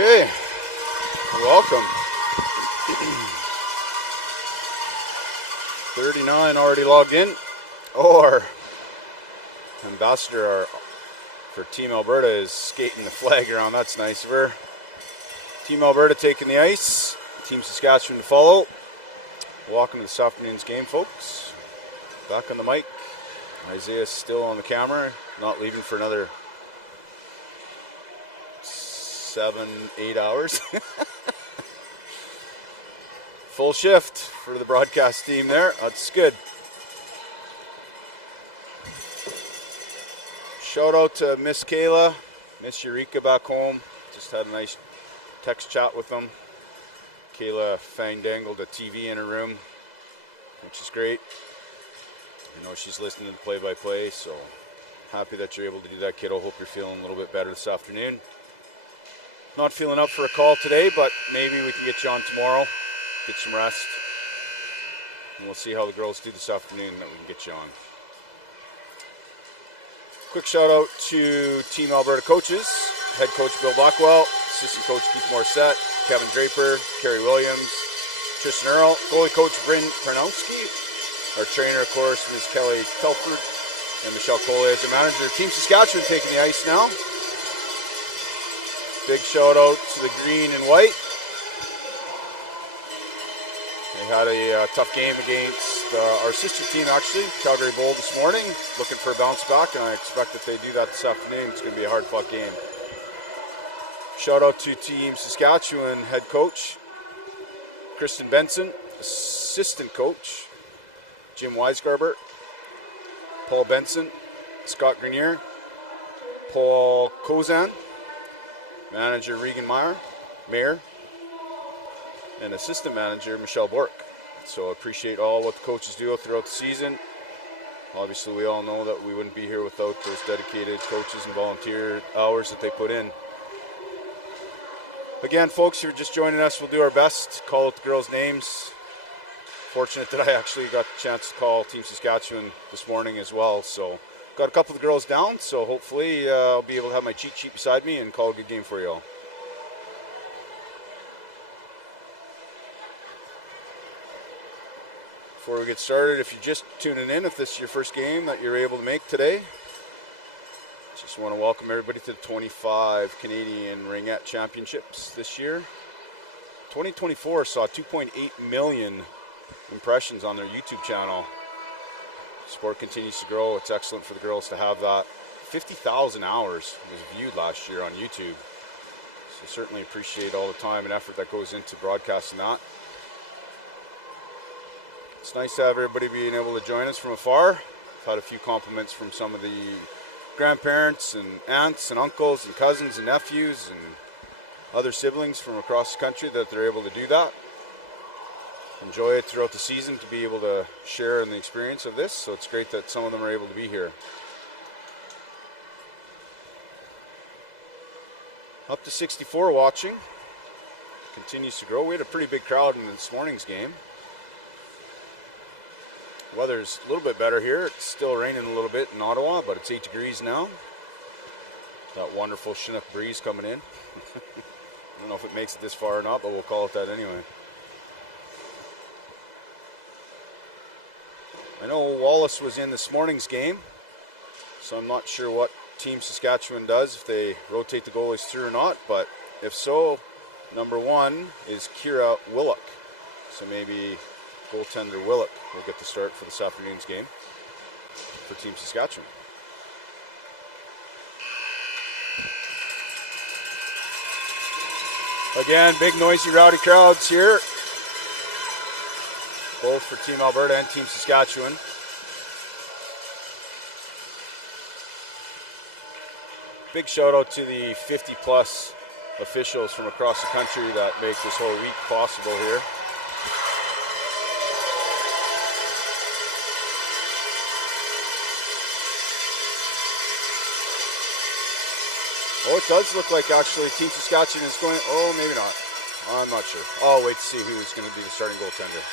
Okay, welcome. 39 already logged in. Our ambassador for Team-Alberta is skating the flag around. That's nice of her. Team-Alberta taking the ice. Team-Saskatchewan to follow. Welcome to this afternoon's game, folks. Back on the mic. Isaiah's still on the camera, not leaving for another 7-8 hours. Full shift for the broadcast team there. That's good. Shout out to Miss Kayla, Miss Eureka back home. Just had a nice text chat with them. Kayla fandangled a TV in her room, which is great. I know she's listening to the play-by-play, so happy that you're able to do that, kiddo. Hope you're feeling a little bit better this afternoon. Not feeling up for a call today, but maybe we can get you on tomorrow, get some rest, and we'll see how the girls do this afternoon that we can get you on. Quick shout out to Team-Alberta coaches, head coach Bill Blackwell, assistant coach Keith Morissette, Kevin Draper, Kerry Williams, Tristan Earl, goalie coach Bryn Pernowski, our trainer, of course, Ms. Kelly Telford, and Michelle Coley as our manager. Team Saskatchewan taking the ice now. Big shout out to the green and white. They had a tough game against our sister team, actually, Calgary Bowl this morning. Looking for a bounce back, and I expect that they do that this afternoon. It's going to be a hard-fought game. Shout out to Team Saskatchewan head coach Kristen Benson, assistant coach Jim Weisgarber, Paul Benson, Scott Grenier, Paul Kozan, manager Regan Mayer, and assistant manager Michelle Bork. So I appreciate all what the coaches do throughout the season. Obviously, we all know that we wouldn't be here without those dedicated coaches and volunteer hours that they put in. Again, folks, if you're just joining us, we'll do our best to call out the girls' names. Fortunate that I actually got the chance to call Team Saskatchewan this morning as well. So got a couple of the girls down, so hopefully I'll be able to have my cheat sheet beside me and call a good game for you all. Before we get started, if you're just tuning in, if this is your first game that you're able to make today, just want to welcome everybody to the 25 Canadian Ringette Championships this year. 2024 saw 2.8 million impressions on their YouTube channel. Sport continues to grow. It's excellent for the girls to have that. 50,000 hours was viewed last year on YouTube. So certainly appreciate all the time and effort that goes into broadcasting that. It's nice to have everybody being able to join us from afar. I've had a few compliments from some of the grandparents and aunts and uncles and cousins and nephews and other siblings from across the country that they're able to do that. Enjoy it throughout the season to be able to share in the experience of this, so it's great that some of them are able to be here. Up to 64 watching. Continues to grow. We had a pretty big crowd in this morning's game. Weather's a little bit better here. It's still raining a little bit in Ottawa, but it's 8 degrees now. That wonderful Chinook breeze coming in. I don't know if it makes it this far or not, but we'll call it that anyway. I know Wallace was in this morning's game, so I'm not sure what Team Saskatchewan does, if they rotate the goalies through or not, but if so, number one is Kira Willock. So maybe goaltender Willock will get the start for this afternoon's game for Team Saskatchewan. Again, big noisy rowdy crowds here, both for Team-Alberta and Team Saskatchewan. Big shout out to the 50+ officials from across the country that make this whole week possible here. Oh, it does look like actually Team Saskatchewan is going, oh, maybe not. I'm not sure. I'll wait to see who's going to be the starting goaltender.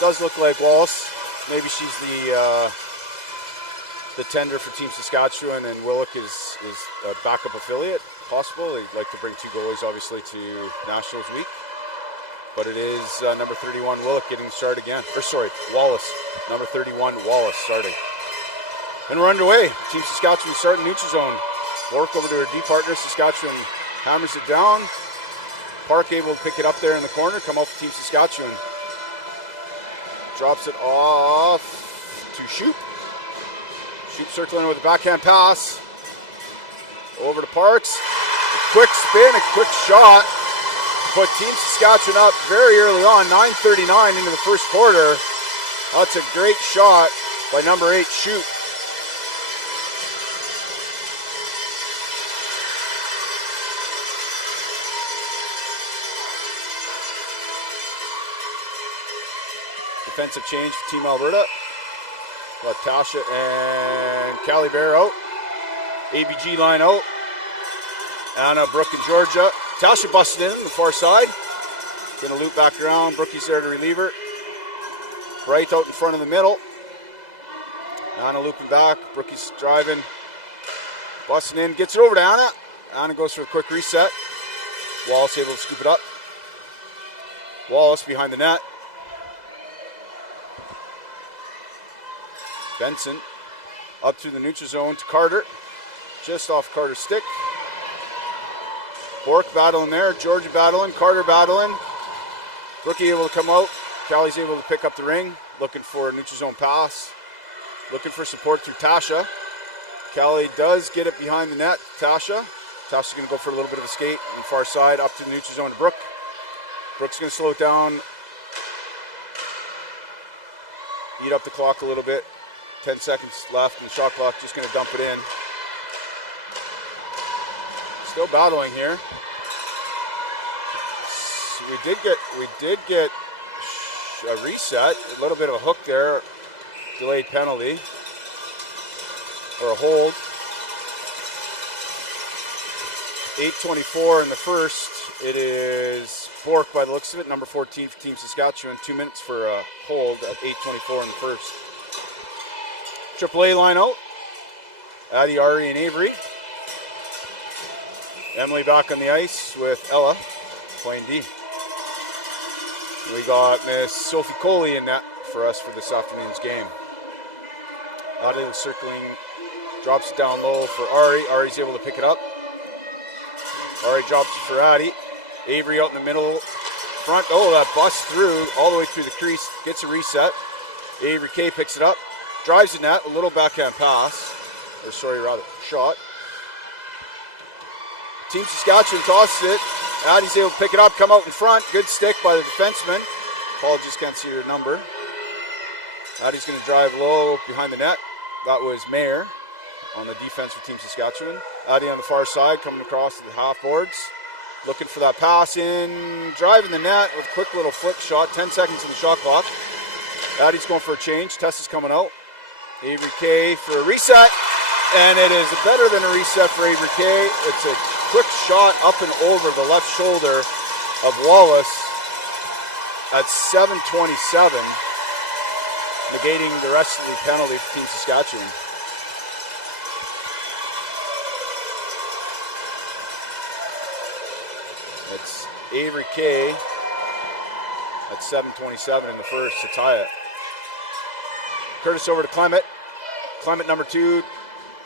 Does look like Wallace. Maybe she's the the tender for Team Saskatchewan, and Willock is a backup affiliate, possible. They'd like to bring 2 goalies, obviously, to Nationals week. But it is number 31, Willock, getting started again. Or sorry, Wallace. Number 31, Wallace, starting. And we're underway. Team Saskatchewan starting neutral zone. Work over to her D partner. Saskatchewan hammers it down. Park able to pick it up there in the corner. Come out for Team Saskatchewan. Drops it off to Shoop. Shoop circling with a backhand pass. Over to Parks. A quick spin, a quick shot. Put Team Saskatchewan up very early on, 9:39 into the first quarter. That's a great shot by number 8, Shoop. Defensive change for Team-Alberta. Got Tasha and Callie Bear out. ABG line out. Anna, Brooke, and Georgia. Tasha busted in on the far side. Gonna loop back around. Brookie's there to relieve her. Bright out in front of the middle. Anna looping back. Brookie's driving. Busting in. Gets it over to Anna. Anna goes for a quick reset. Wallace able to scoop it up. Wallace behind the net. Benson up through the neutral zone to Carter. Just off Carter's stick. Bork battling there. Georgia battling. Carter battling. Brookie able to come out. Callie's able to pick up the ring. Looking for a neutral zone pass. Looking for support through Tasha. Callie does get it behind the net. Tasha. Tasha's going to go for a little bit of a skate on the far side up to the neutral zone to Brooke. Brooke's going to slow it down. Eat up the clock a little bit. 10 seconds left in the shot clock. Just going to dump it in. Still battling here. We did get a reset. A little bit of a hook there. Delayed penalty. Or a hold. 8:24 in the first. It is Bork by the looks of it. Number 14 for Team Saskatchewan. 2 minutes for a hold at 8:24 in the first. AAA line out. Addie, Ari, and Avery. Emily back on the ice with Ella playing D. We got Miss Sophie Coley in net for us for this afternoon's game. Addie circling, drops it down low for Ari. Ari's able to pick it up. Ari drops it for Addie. Avery out in the middle, front. Oh, that busts through all the way through the crease. Gets a reset. Avery K picks it up. Drives the net, a little backhand pass, or sorry, rather, shot. Team Saskatchewan tosses it. Addie's able to pick it up, come out in front. Good stick by the defenseman. Apologies, can't see your number. Addie's going to drive low behind the net. That was Mayer on the defense for Team Saskatchewan. Addie on the far side, coming across to the half boards. Looking for that pass in, driving the net with a quick little flick shot. 10 seconds in the shot clock. Addie's going for a change. Tessa's coming out. Avery K for a reset, and it is better than a reset for Avery K. It's a quick shot up and over the left shoulder of Wallace at 7:27, negating the rest of the penalty for Team Saskatchewan. It's Avery K at 7:27 in the first to tie it. Curtis over to Clement. Clement number 2,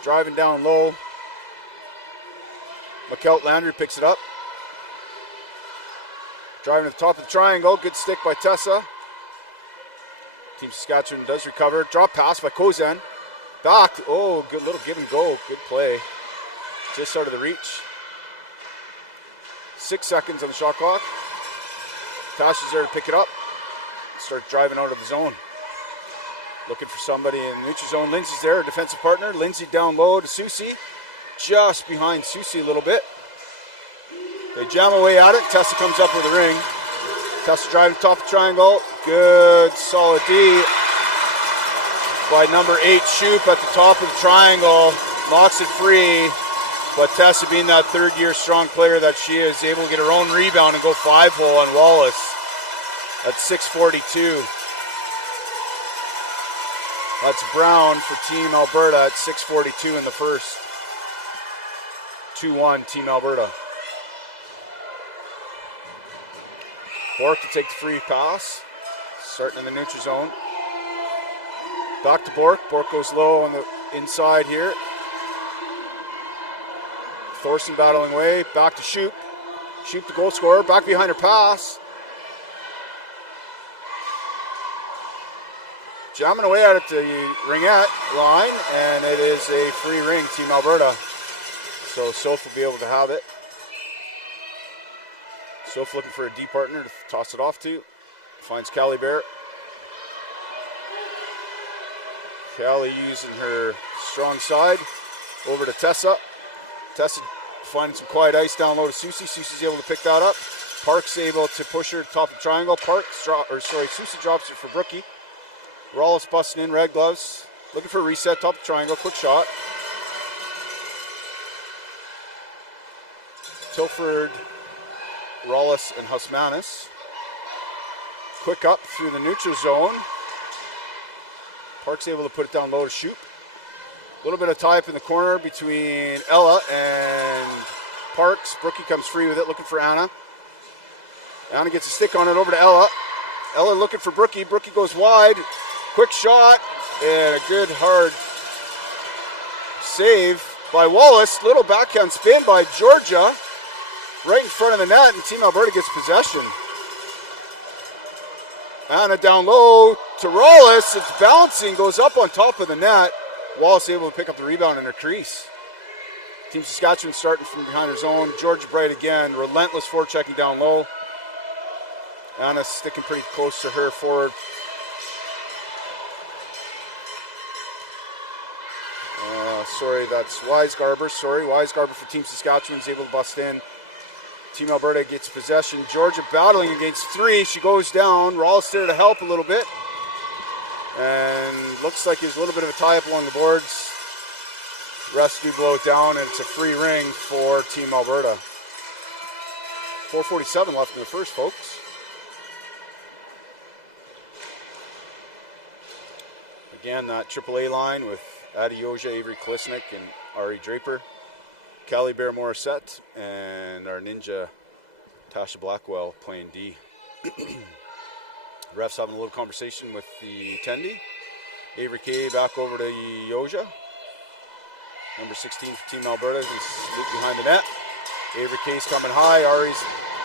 driving down low. McKelt Landry picks it up. Driving to the top of the triangle. Good stick by Tessa. Team Saskatchewan does recover. Drop pass by Kozan. Back. Oh, good little give and go. Good play. Just out of the reach. 6 seconds on the shot clock. Tasha's there to pick it up. Start driving out of the zone. Looking for somebody in the neutral zone. Lindsay's there, her defensive partner. Lindsay down low to Susie. Just behind Susie a little bit. They jam away at it. Tessa comes up with a ring. Tessa driving top of the triangle. Good, solid D by number 8, Shoop at the top of the triangle. Knocks it free. But Tessa, being that third-year strong player that she is, able to get her own rebound and go 5-hole on Wallace at 6:42. That's Brown for Team-Alberta at 6:42 in the first. 2-1 Team-Alberta. Bork to take the free pass. Starting in the neutral zone. Back to Bork. Bork goes low on the inside here. Thorson battling away. Back to Shoop. Shoop the goal scorer. Back behind her pass. Jamming away at it to the ringette line, and it is a free ring, Team-Alberta. So Soph will be able to have it. Soph looking for a D partner to toss it off to. Finds Callie Bear. Callie using her strong side. Over to Tessa. Tessa finding some quiet ice down low to Susie. Susie's able to pick that up. Park's able to push her top of the triangle. Susie drops it for Brookie. Rawlis busting in, red gloves. Looking for a reset, top of the triangle, quick shot. Tilford, Rawlis, and Husmanis. Quick up through the neutral zone. Park's able to put it down low to Shoop. A little bit of tie up in the corner between Ella and Parks. Brookie comes free with it, looking for Anna. Anna gets a stick on it, over to Ella. Ella looking for Brookie. Brookie goes wide. Quick shot and a good hard save by Wallace. Little backhand spin by Georgia right in front of the net, and Team-Alberta gets possession. Anna down low to Rawlis. It's bouncing, goes up on top of the net. Wallace able to pick up the rebound in her crease. Team-Saskatchewan starting from behind her zone. Georgia Bright again, relentless forechecking down low. Anna sticking pretty close to her forward. Sorry, that's Weisgarber. Weisgarber for Team-Saskatchewan is able to bust in. Team-Alberta gets possession. Georgia battling against three. She goes down. Rawls there to help a little bit. And looks like there's a little bit of a tie-up along the boards. Refs do blow it down, and it's a free ring for Team-Alberta. 4:47 left in the first, folks. Again, that AAA line with Adioja, Avery Klisnik, and Ari Draper. Callie Bear Morissette, and our ninja, Tasha Blackwell, playing D. Refs having a little conversation with the attendee. Avery K back over to Yoja. Number 16 for Team-Alberta is looped behind the net. Avery K's coming high. Ari's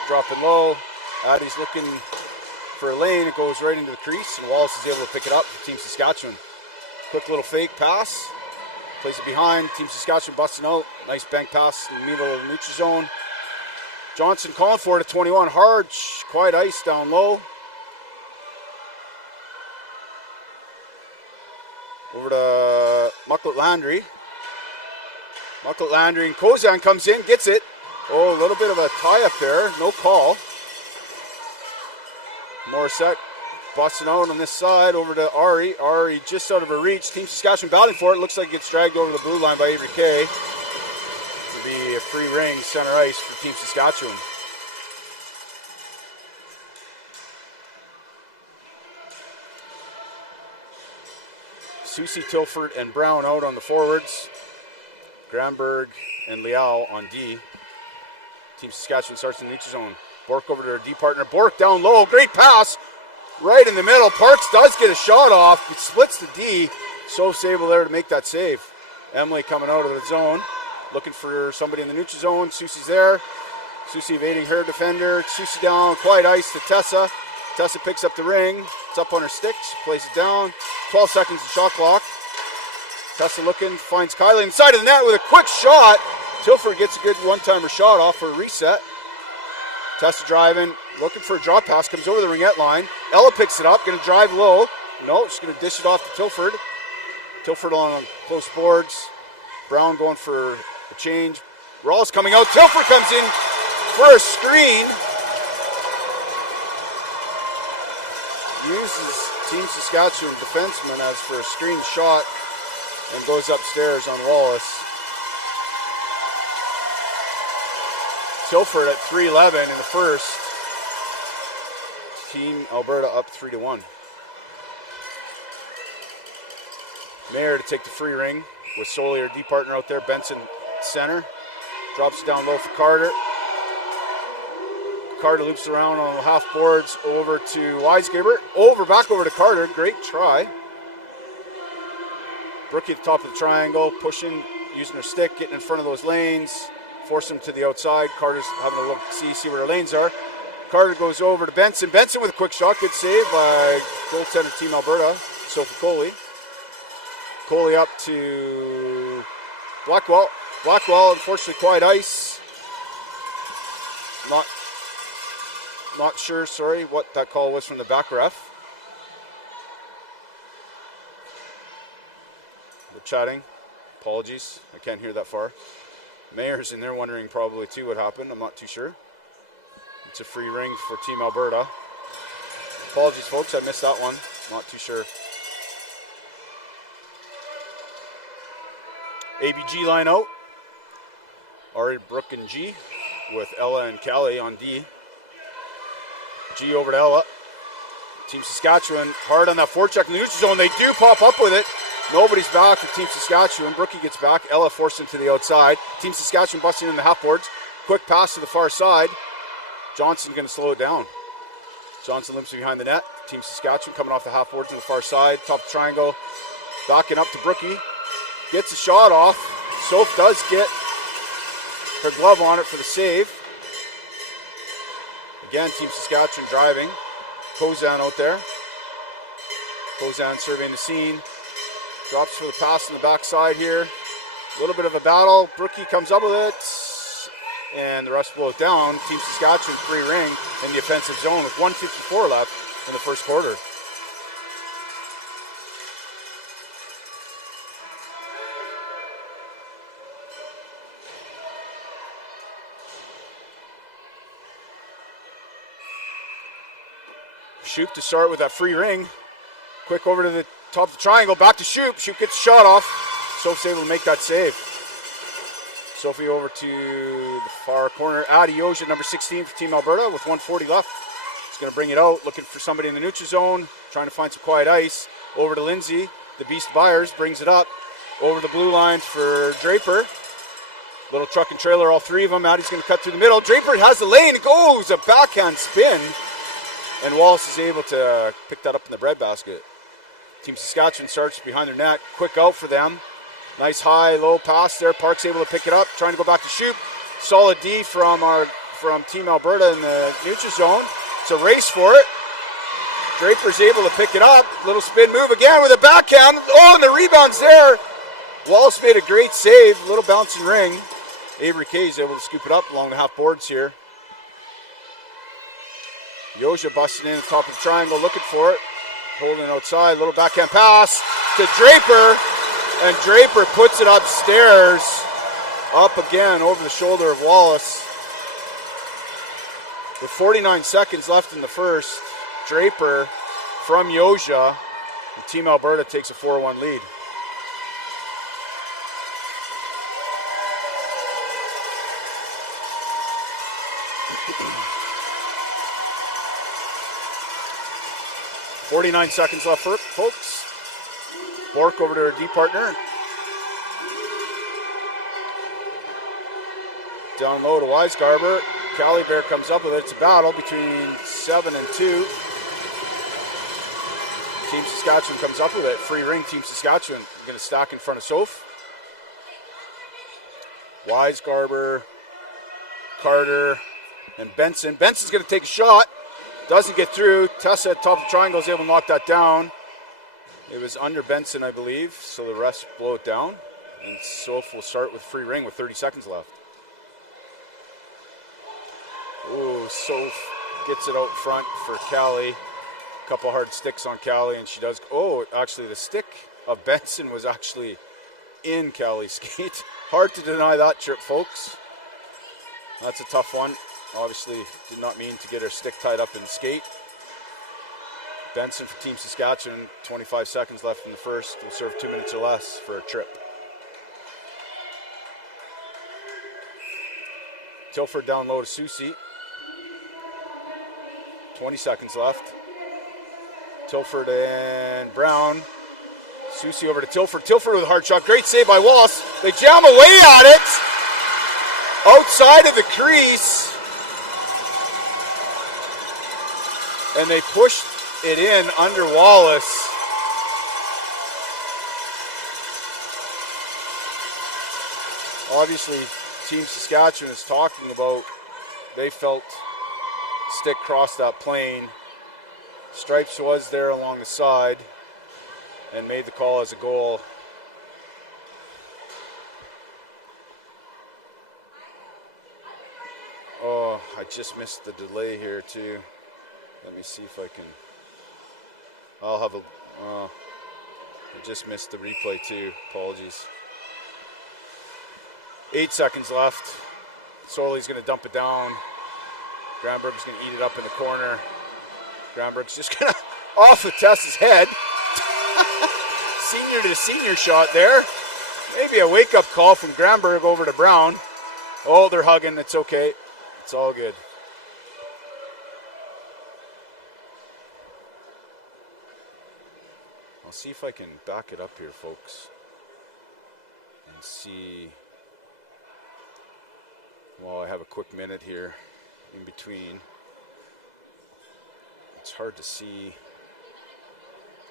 dropping low. Addie's looking for a lane. It goes right into the crease, and Wallace is able to pick it up for Team-Saskatchewan. Quick little fake pass. Plays it behind. Team-Saskatchewan busting out. Nice bank pass in the middle of the neutral zone. Johnson calling for it at 21. Hard, quiet ice down low. Over to Mucklet Landry. Mucklet Landry and Kozan comes in, gets it. Oh, a little bit of a tie-up there. No call. Morissette busting out on this side over to Ari. Ari just out of her reach. Team-Saskatchewan battling for it. Looks like it gets dragged over the blue line by Avery K. It'll be a free ring center ice for Team-Saskatchewan. Susie, Tilford, and Brown out on the forwards. Granberg and Liao on D. Team-Saskatchewan starts in the neutral zone. Bork over to her D partner. Bork down low. Great pass. Right in the middle. Parks does get a shot off. It splits the D. Soph's able there to make that save. Emily coming out of the zone. Looking for somebody in the neutral zone. Susie's there. Susie evading her defender. Susie down. Quiet ice to Tessa. Tessa picks up the ring. It's up on her stick. She plays it down. 12 seconds of shot clock. Tessa looking. Finds Kylie inside of the net with a quick shot. Tilford gets a good one-timer shot off for a reset. Tessa driving, looking for a drop pass, comes over the ringette line. Ella picks it up, going to drive low. No, she's going to dish it off to Tilford. Tilford on close boards. Brown going for a change. Rawls coming out. Tilford comes in for a screen. Uses Team-Saskatchewan defenseman as for a screen shot and goes upstairs on Wallace. Tilford at 3:11 in the first. Team-Alberta up 3-1. Mayer to take the free ring with Solier, D partner out there. Benson center. Drops it down low for Carter. Carter loops around on the half boards over to Weisgaber. Back over to Carter. Great try. Brookie at the top of the triangle, pushing, using her stick, getting in front of those lanes. Force them to the outside. Carter's having a look, see where her lanes are. Carter goes over to Benson. Benson with a quick shot. Good save by goaltender Team-Alberta, Sophie Coley. Coley up to Blackwell. Blackwell, unfortunately, quiet ice. Not sure, sorry, what that call was from the back ref. They're chatting. Apologies, I can't hear that far. Mayer's in there wondering probably too what happened. I'm not too sure. It's a free ring for Team-Alberta. Apologies, folks, I missed that one. Not too sure. ABG line out. Ari, Brooke, and G with Ella and Callie on D. G over to Ella. Team Saskatchewan hard on that forecheck in the neutral zone. They do pop up with it. Nobody's back for Team Saskatchewan. Brookie gets back. Ella forced into the outside. Team Saskatchewan busting in the half boards. Quick pass to the far side. Johnson's going to slow it down. Johnson limps behind the net. Team Saskatchewan coming off the half boards to the far side. Top triangle. Backing up to Brookie. Gets a shot off. Soph does get her glove on it for the save. Again, Team Saskatchewan driving. Kozan out there. Kozan surveying the scene. Drops for the pass on the backside here. A little bit of a battle. Brookie comes up with it. And the rest blow it down. Team Saskatchewan free ring in the offensive zone with 1:54 left in the first quarter. Shoop to start with that free ring. Quick over to the top of the triangle. Back to Shoop. Shoop gets the shot off. Sophie's able to make that save. Sophie over to the far corner. Adioja, number 16 for Team-Alberta with 1:40 left. He's going to bring it out. Looking for somebody in the neutral zone. Trying to find some quiet ice. Over to Lindsay. The Beast Byers brings it up. Over the blue line for Draper. Little truck and trailer, all three of them. Addie's going to cut through the middle. Draper has the lane. It goes. A backhand spin. And Wallace is able to pick that up in the breadbasket. Team Saskatchewan starts behind their net. Quick out for them. Nice high, low pass there. Park's able to pick it up. Trying to go back to Shoop. Solid D from Team-Alberta in the neutral zone. It's a race for it. Draper's able to pick it up. Little spin move again with a backhand. Oh, and the rebound's there. Wallace made a great save. Little bouncing ring. Avery Kay is able to scoop it up along the half boards here. Yoja busting in the top of the triangle, looking for it. Holding outside, little backhand pass to Draper. And Draper puts it upstairs. Up again over the shoulder of Wallace. With 49 seconds left in the first, Draper from Yoja. And Team-Alberta takes a 4-1 lead. .49 seconds left, folks. Bork over to her D partner. Down low to Weisgarber. Callie Bear comes up with it. It's a battle between 7 and 2. Team Saskatchewan comes up with it. Free ring, Team Saskatchewan. Going to stack in front of Soph. Weisgarber, Carter, and Benson. Benson's going to take a shot. Doesn't get through. Tessa at top of the triangle is able to knock that down. It was under Benson, I believe, so the rest blow it down. And Soph will start with free ring with 30 seconds left. Ooh, Soph gets it out front for Callie. A couple hard sticks on Callie, and she does. Oh, actually, the stick of Benson was actually in Callie's skate. Hard to deny that trip, folks. That's a tough one. Obviously, did not mean to get her stick tied up in the skate. Benson for Team Saskatchewan, 25 seconds left in the first. Will serve 2 minutes or less for a trip. Tilford down low to Susie. 20 seconds left. Tilford and Brown. Susie over to Tilford. Tilford with a hard shot. Great save by Wallace. They jam away at it. Outside of the crease. And they pushed it in under Wallace. Obviously, Team Saskatchewan is talking about they felt stick crossed that plane. Stripes was there along the side and made the call as a goal. Oh, I just missed the delay here too. Let me see if I can. I'll have a. I just missed the replay too. Apologies. 8 seconds left. Sorley's going to dump it down. Granberg's going to eat it up in the corner. Granberg's just going to off of Tess's head. Senior to senior shot there. Maybe a wake-up call from Granberg over to Brown. Oh, they're hugging. It's okay. It's all good. I'll see if I can back it up here, folks, and see. Well, I have a quick minute here in between. It's hard to see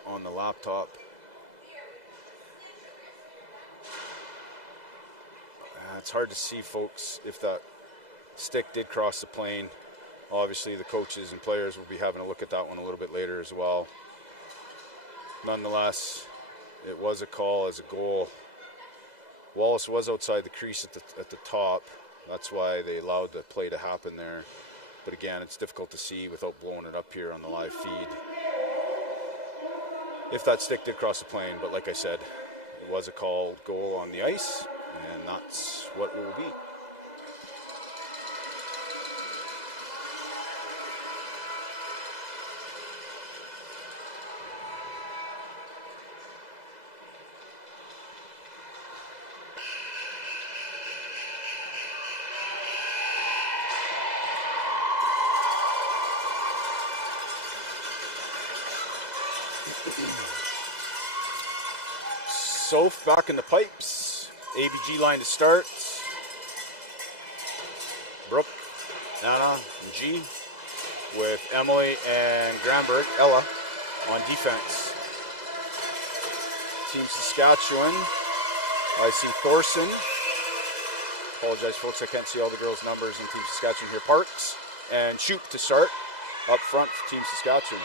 on the laptop. It's hard to see, folks, if that stick did cross the plane. Obviously, the coaches and players will be having a look at that one a little bit later as well. Nonetheless, it was a call as a goal. Wallace was outside the crease at the top. That's why they allowed the play to happen there. But again, it's difficult to see without blowing it up here on the live feed. If that stick did cross the plane, but like I said, it was a called goal on the ice, and that's what it will be. Soph back in the pipes. ABG line to start. Brooke, Nana, and G with Emily and Granberg, Ella on defense. Team Saskatchewan, I see Thorson. Apologize, folks, I can't see all the girls' numbers in Team Saskatchewan here. Parks and Shoop to start up front for Team Saskatchewan.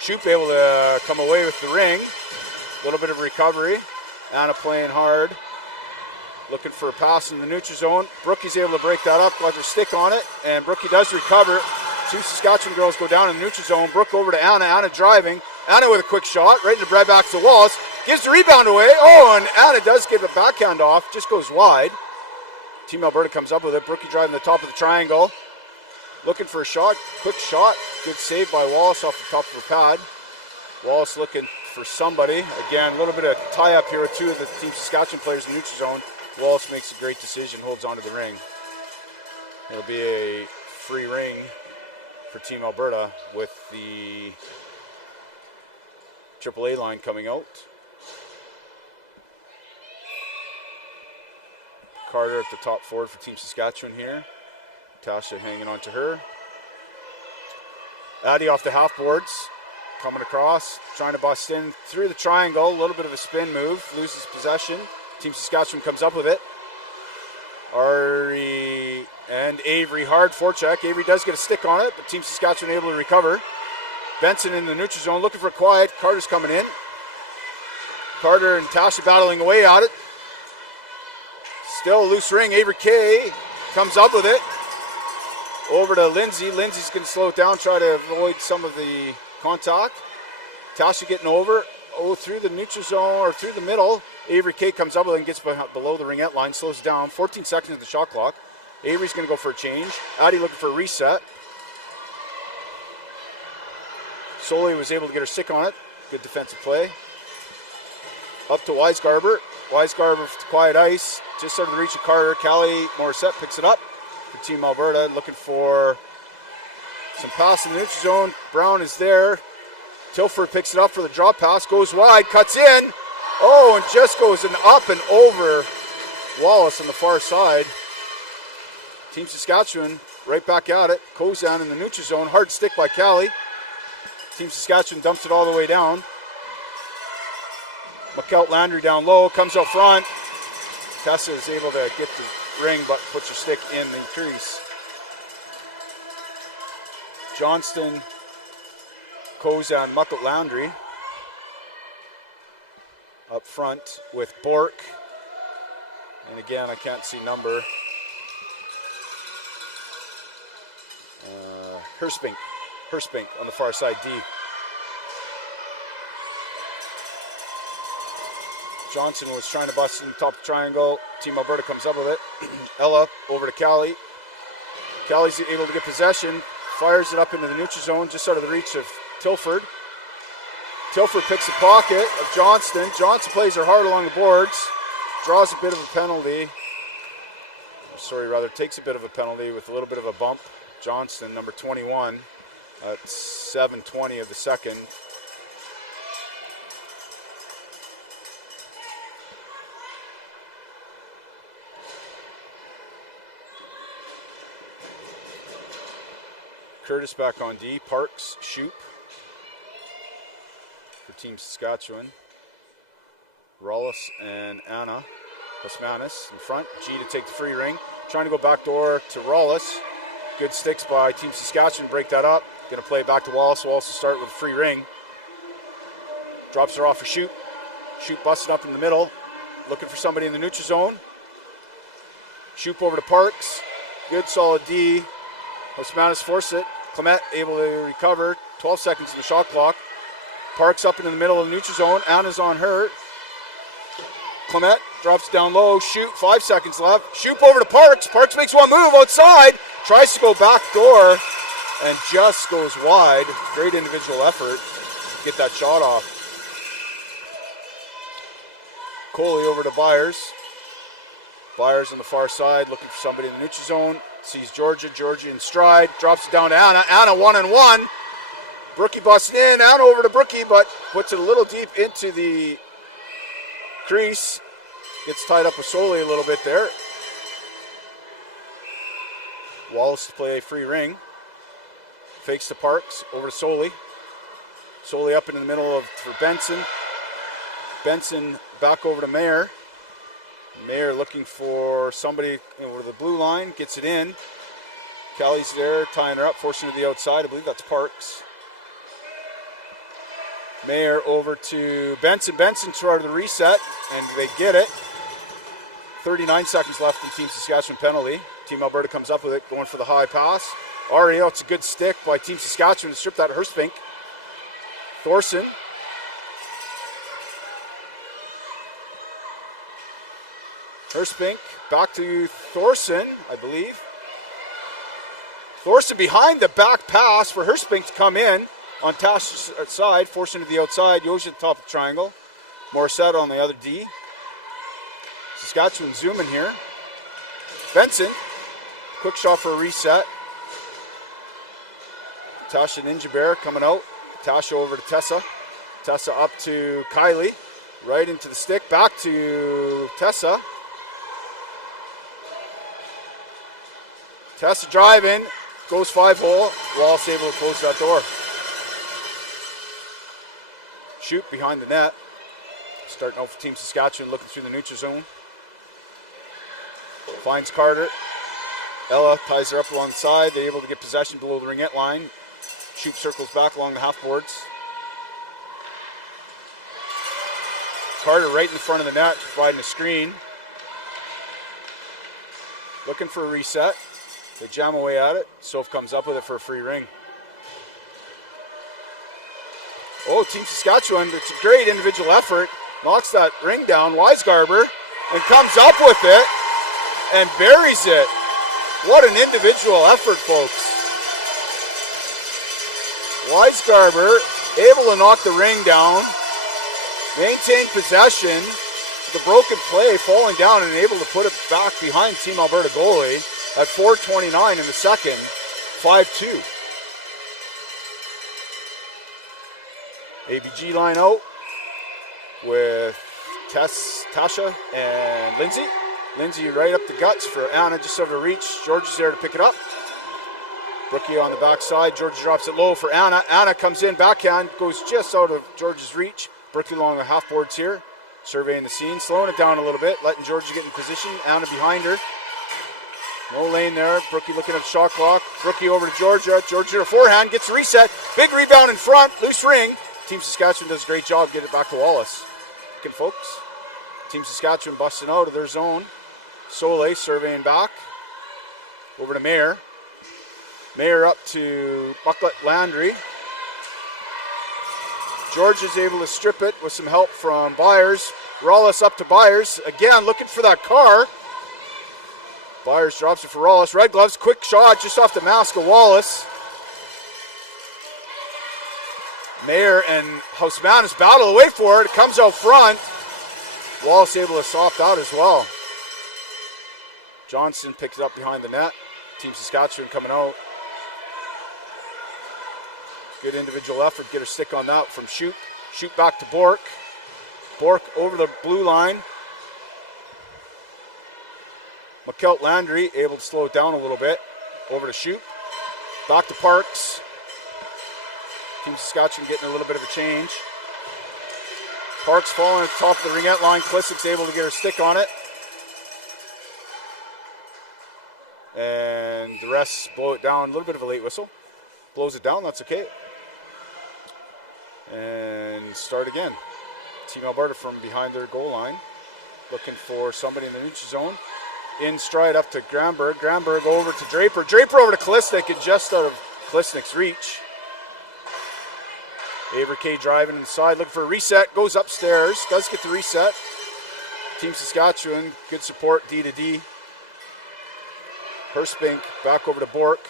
Shoop able to come away with the ring. A little bit of recovery. Anna playing hard. Looking for a pass in the neutral zone. Brookie's able to break that up. Got her stick on it. And Brookie does recover. Two Saskatchewan girls go down in the neutral zone. Brooke over to Anna. Anna driving. Anna with a quick shot. Right into bread back to Wallace. Gives the rebound away. Oh, and Anna does get a backhand off. Just goes wide. Team-Alberta comes up with it. Brookie driving the top of the triangle. Looking for a shot. Quick shot. Good save by Wallace off the top of her pad. Wallace looking for somebody. Again, a little bit of tie-up here with two of the Team Saskatchewan players in the neutral zone. Wallace makes a great decision, holds onto the ring. It'll be a free ring for Team-Alberta with the AAA line coming out. Carter at the top forward for Team Saskatchewan here. Tasha hanging on to her. Addie off the half boards. Coming across, trying to bust in through the triangle. A little bit of a spin move, loses possession. Team Saskatchewan comes up with it. Ari and Avery, hard forecheck. Avery does get a stick on it, but Team Saskatchewan able to recover. Benson in the neutral zone, looking for quiet. Carter's coming in. Carter and Tasha battling away at it. Still a loose ring. Avery Kay comes up with it. Over to Lindsay. Lindsay's going to slow it down, try to avoid some of the contact. Tasha getting over. Through the neutral zone or through the middle. Avery Kay comes up with it and gets below the ringette line, slows down. 14 seconds of the shot clock. Avery's going to go for a change. Addie looking for a reset. Soley was able to get her stick on it. Good defensive play. Up to Weisgarber. Weisgarber to quiet ice. Just started to reach a Carter. Callie Morissette picks it up for Team-Alberta. Looking for some pass in the neutral zone. Brown is there. Tilford picks it up for the drop pass, goes wide, cuts in. Oh, and just goes up and over Wallace on the far side. Team Saskatchewan right back at it. Kozan in the neutral zone. Hard stick by Cali. Team Saskatchewan dumps it all the way down. McKelt Landry down low, comes out front. Tessa is able to get the ring, but puts her stick in the crease. Johnston, Kozan, McKelt Landry. Up front with Bork. And again, I can't see number. Herspink on the far side, D. Johnson was trying to bust in the top of the triangle. Team-Alberta comes up with it. Ella over to Cali. Cali's able to get possession. Fires it up into the neutral zone, just out of the reach of Tilford. Tilford picks the pocket of Johnston. Johnson plays her hard along the boards. Draws a bit of a penalty. Takes a bit of a penalty with a little bit of a bump. Johnston, number 21, at 7:20 of the second. Curtis back on D. Parks, Shoop for Team Saskatchewan. Rollis and Anna Osmanis in front. G to take the free ring. Trying to go backdoor to Rollis. Good sticks by Team Saskatchewan. Break that up. Going to play it back to Wallace. Wallace will start with a free ring. Drops her off for Shoop. Shoop busting up in the middle. Looking for somebody in the neutral zone. Shoop over to Parks. Good solid D. Osmanis forced it. Clement able to recover. 12 seconds in the shot clock. Parks up into the middle of the neutral zone. Anna's on her. Clement drops down low. Shoot, 5 seconds left. Shoot over to Parks. Parks makes one move outside. Tries to go back door and just goes wide. Great individual effort to get that shot off. Coley over to Byers. Byers on the far side looking for somebody in the neutral zone. Sees Georgia. Georgia in stride. Drops it down to Anna. Anna 1-on-1. Brookie busting in. Anna over to Brookie, but puts it a little deep into the crease. Gets tied up with Soley a little bit there. Wallace to play a free ring. Fakes to Parks. Over to Soley. Soley up into the middle for Benson. Benson back over to Mayer. Mayer looking for somebody over the blue line. Gets it in. Callie's there tying her up, forcing her to the outside. I believe that's Parks. Mayer over to Benson. Benson started the reset, and they get it. 39 seconds left in Team Saskatchewan penalty. Team-Alberta comes up with it, going for the high pass. Ariel, it's a good stick by Team Saskatchewan to strip that Herspink. Thorson. Herspink back to Thorson, I believe. Thorson behind the back pass for Herspink to come in on Tash's side, forcing to the outside. Yoshi at the top of the triangle. Morissette on the other D. Saskatchewan zooming here. Benson, quick shot for a reset. Tasha Ninja Bear coming out. Tasha over to Tessa. Tessa up to Kylie. Right into the stick. Back to Tessa. Tessa driving. Goes 5-hole. Wallace able to close that door. Shoot behind the net. Starting out for Team Saskatchewan, looking through the neutral zone. Finds Carter. Ella ties her up along the side. They're able to get possession below the ringette line. Shoot circles back along the half boards. Carter right in the front of the net, providing a screen. Looking for a reset. They jam away at it. Soph comes up with it for a free ring. Oh, Team Saskatchewan, it's a great individual effort. Knocks that ring down, Weisgarber, and comes up with it and buries it. What an individual effort, folks. Weisgarber able to knock the ring down, maintain possession, the broken play falling down and able to put it back behind Team-Alberta goalie at 4:29 in the second, 5-2. ABG line out with Tasha and Lindsay. Lindsay right up the guts for Anna, just out of reach. George is there to pick it up. Brookie on the backside. George drops it low for Anna. Anna comes in, backhand, goes just out of George's reach. Brookie along the half boards here, surveying the scene, slowing it down a little bit, letting George get in position. Anna behind her. No lane there. Brookie looking at the shot clock. Brookie over to Georgia. Georgia to forehand, gets a reset. Big rebound in front, loose ring. Team Saskatchewan does a great job getting it back to Wallace. Looking, folks. Team Saskatchewan busting out of their zone. Soleil surveying back. Over to Mayer. Mayer up to Bucklet Landry. George is able to strip it with some help from Byers. Rawless up to Byers. Again, looking for that car. Byers drops it for Rawless. Red gloves, quick shot just off the mask of Wallace. Mayer and Housemanus battle away for it. It comes out front. Wallace able to soft out as well. Johnson picks it up behind the net. Team Saskatchewan coming out. Good individual effort. Get her stick on that from Shoot. Shoot back to Bork. Bork over the blue line. McKelt Landry able to slow it down a little bit. Over to Shoot. Back to Parks. Team Saskatchewan getting a little bit of a change. Parks falling at the top of the ringette line. Klissik's able to get her stick on it. And the rest blow it down. A little bit of a late whistle. Blows it down, that's okay. And start again. Team-Alberta from behind their goal line. Looking for somebody in the neutral zone. In stride up to Granberg. Granberg over to Draper. Draper over to Klisnik and just out of Klisnik's reach. Avery K driving inside, looking for a reset. Goes upstairs. Does get the reset. Team Saskatchewan, good support, D to D. Herspink back over to Bork.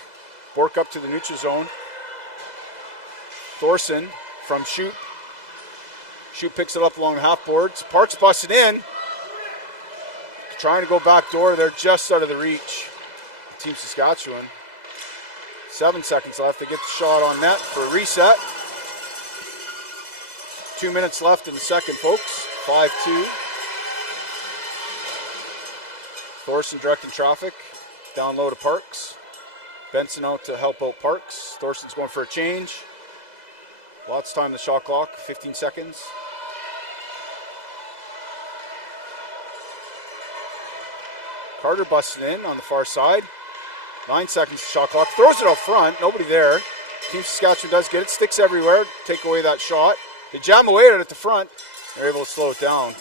Bork up to the neutral zone. Thorson from Shoot. Shoot picks it up along the half boards. Parks busted in. Trying to go back door. They're just out of the reach. Team Saskatchewan. 7 seconds left. They get the shot on net for a reset. 2 minutes left in the second, folks. 5-2. Thorson directing traffic. Down low to Parks. Benson out to help out Parks. Thorson's going for a change. Lots of time on the shot clock. 15 seconds. Carter busting in on the far side. 9 seconds to shot clock. Throws it out front. Nobody there. Team Saskatchewan does get it. Sticks everywhere. Take away that shot. They jam away at it at the front. They're able to slow it down.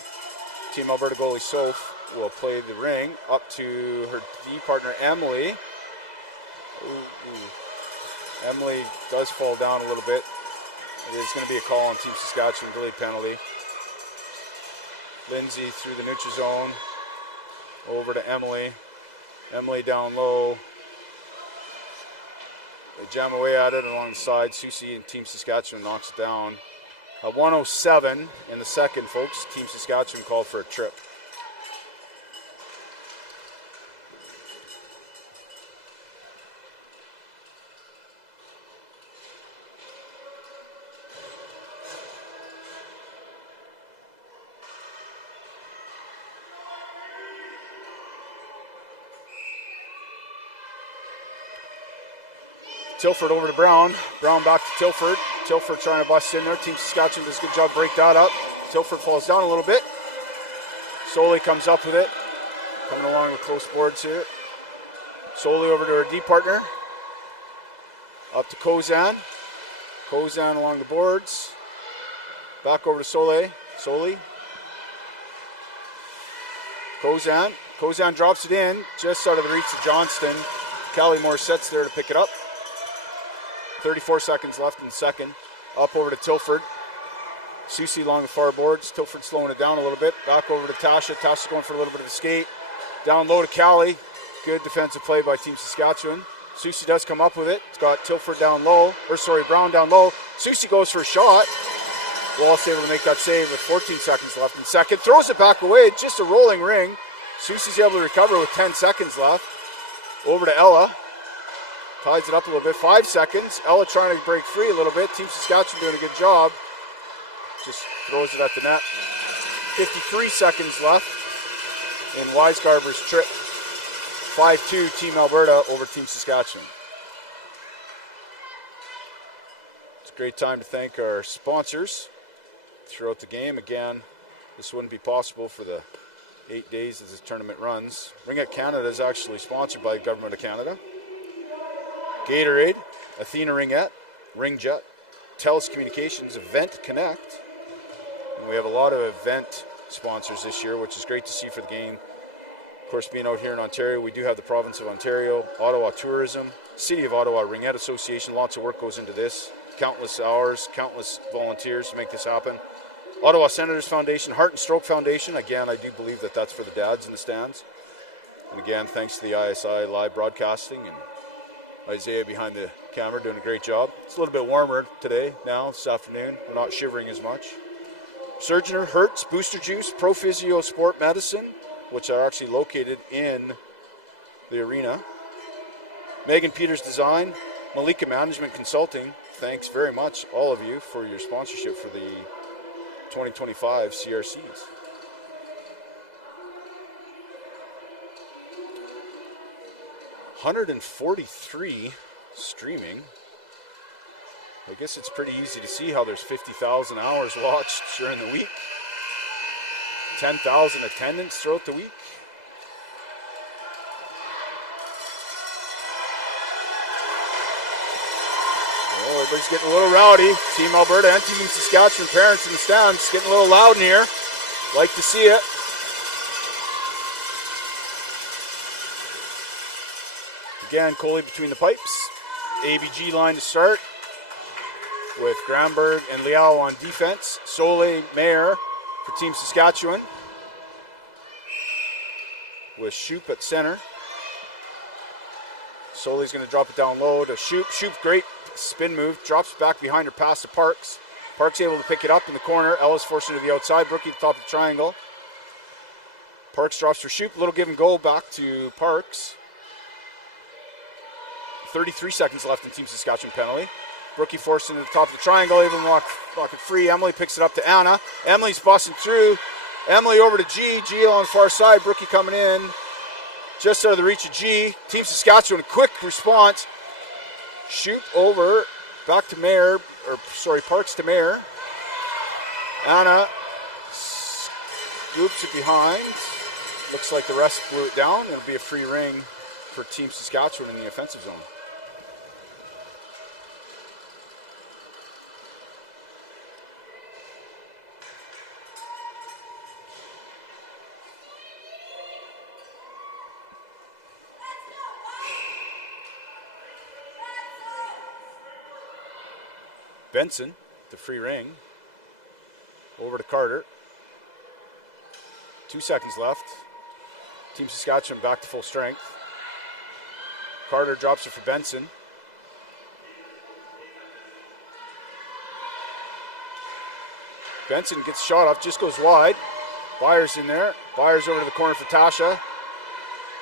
Team-Alberta goalie Soph will play the ring up to her D partner Emily. Emily does fall down a little bit. It is going to be a call on Team Saskatchewan, delayed penalty. Lindsay through the neutral zone. Over to Emily. Emily down low. They jam away at it along the side. Susie and Team Saskatchewan knocks it down. 1:07 in the second, folks. Team Saskatchewan called for a trip. Tilford over to Brown. Brown back to Tilford. Tilford trying to bust in there. Team Saskatchewan does a good job break that up. Tilford falls down a little bit. Soley comes up with it. Coming along with close boards here. Soley over to her D partner. Up to Kozan. Kozan along the boards. Back over to Soley. Soley. Kozan. Kozan drops it in. Just out of the reach of Johnston. Callie Moore sets there to pick it up. 34 seconds left in the second. Up over to Tilford. Susie along the far boards. Tilford slowing it down a little bit. Back over to Tasha. Tasha's going for a little bit of a skate. Down low to Callie. Good defensive play by Team Saskatchewan. Susie does come up with it. It's got Tilford down low. Brown down low. Susie goes for a shot. Wallace able to make that save with 14 seconds left in the second. Throws it back away. Just a rolling ring. Susie's able to recover with 10 seconds left. Over to Ella. Ties it up a little bit. 5 seconds. Ella trying to break free a little bit. Team Saskatchewan doing a good job. just throws it at the net. 53 seconds left in Weisgarber's trip. 5-2 Team Alberta over Team Saskatchewan. It's a great time to thank our sponsors throughout the game. Again, this wouldn't be possible for the 8 days as this tournament runs. Rink Canada is actually sponsored by the Government of Canada. Gatorade, Athena Ringette, Ringjet, TELUS Communications, Event Connect. And we have a lot of event sponsors this year, which is great to see for the game. Of course, being out here in Ontario, we do have the Province of Ontario, Ottawa Tourism, City of Ottawa Ringette Association. Lots of work goes into this. Countless hours, countless volunteers to make this happen. Ottawa Senators Foundation, Heart and Stroke Foundation. Again, I do believe that that's for the dads in the stands. And again, thanks to the ISI live broadcasting and Isaiah behind the camera doing a great job. It's a little bit warmer today now, this afternoon. We're not shivering as much. Surgener, Hertz, Booster Juice, Pro Physio Sport Medicine, which are actually located in the arena. Megan Peters Design, Malika Management Consulting. Thanks very much, all of you, for your sponsorship for the 2025 CRCs. $143 streaming. I guess it's pretty easy to see how there's 50,000 hours watched during the week. 10,000 attendance throughout the week. Oh, everybody's getting a little rowdy. Team Alberta and Team Saskatchewan parents in the stands getting a little loud in here. Like to see it. Again, Coley between the pipes. ABG line to start with Gramberg and Liao on defense. Soleil Mayer for Team Saskatchewan with Shoop at center. Solei's going to drop it down low to Shoop. Shoop, great spin move. Drops back behind her pass to Parks. Parks able to pick it up in the corner. Ellis forced her to the outside. Brookie at the top of the triangle. Parks drops for Shoop. Little give and go back to Parks. 33 seconds left in Team Saskatchewan penalty. Brookie forced into the top of the triangle, able to walk it free. Emily picks it up to Anna. Emily's busting through. Emily over to G. G on the far side. Brookie coming in. Just out of the reach of G. Team Saskatchewan, quick response. Shoot over. Back to Mayer. Parks to Mayer. Anna scoops it behind. Looks like the rest blew it down. It'll be a free ring for Team Saskatchewan in the offensive zone. Benson, the free ring, over to Carter. 2 seconds left. Team Saskatchewan back to full strength. Carter drops it for Benson. Benson gets shot off, just goes wide. Byers in there. Byers over to the corner for Tasha.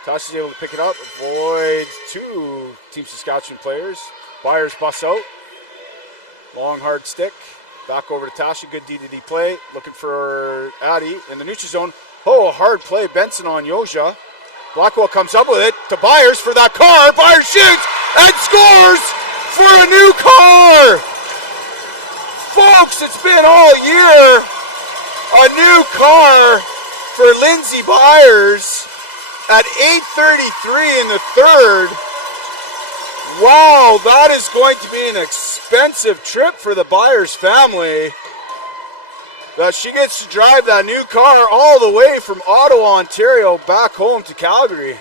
Tasha's able to pick it up, avoids two Team Saskatchewan players. Byers busts out. Long, hard stick. Back over to Tasha. Good D-to-D play. Looking for Addy in the neutral zone. Oh, a hard play. Benson on Yoja. Blackwell comes up with it to Byers for that car. Byers shoots and scores for a new car. Folks, it's been all year. A new car for Lindsay Byers at 8:33 in the third. Wow, that is going to be an expensive trip for the Byers family. That she gets to drive that new car all the way from Ottawa, Ontario, back home to Calgary.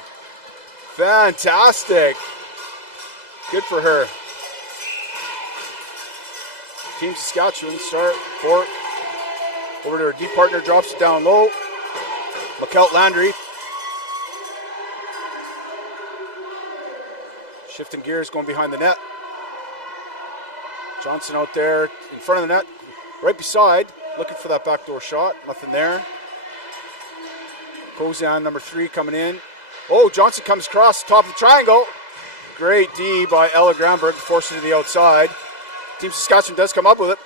Fantastic. Good for her. Team Saskatchewan start. Bork over to her deep partner, drops it down low. McKelt Landry. Shifting gears, going behind the net. Johnson out there in front of the net, right beside, looking for that backdoor shot. Nothing there. Kozan, number 3, coming in. Oh, Johnson comes across the top of the triangle. Great D by Ella Gramberg, forced it to the outside. Team Saskatchewan does come up with it.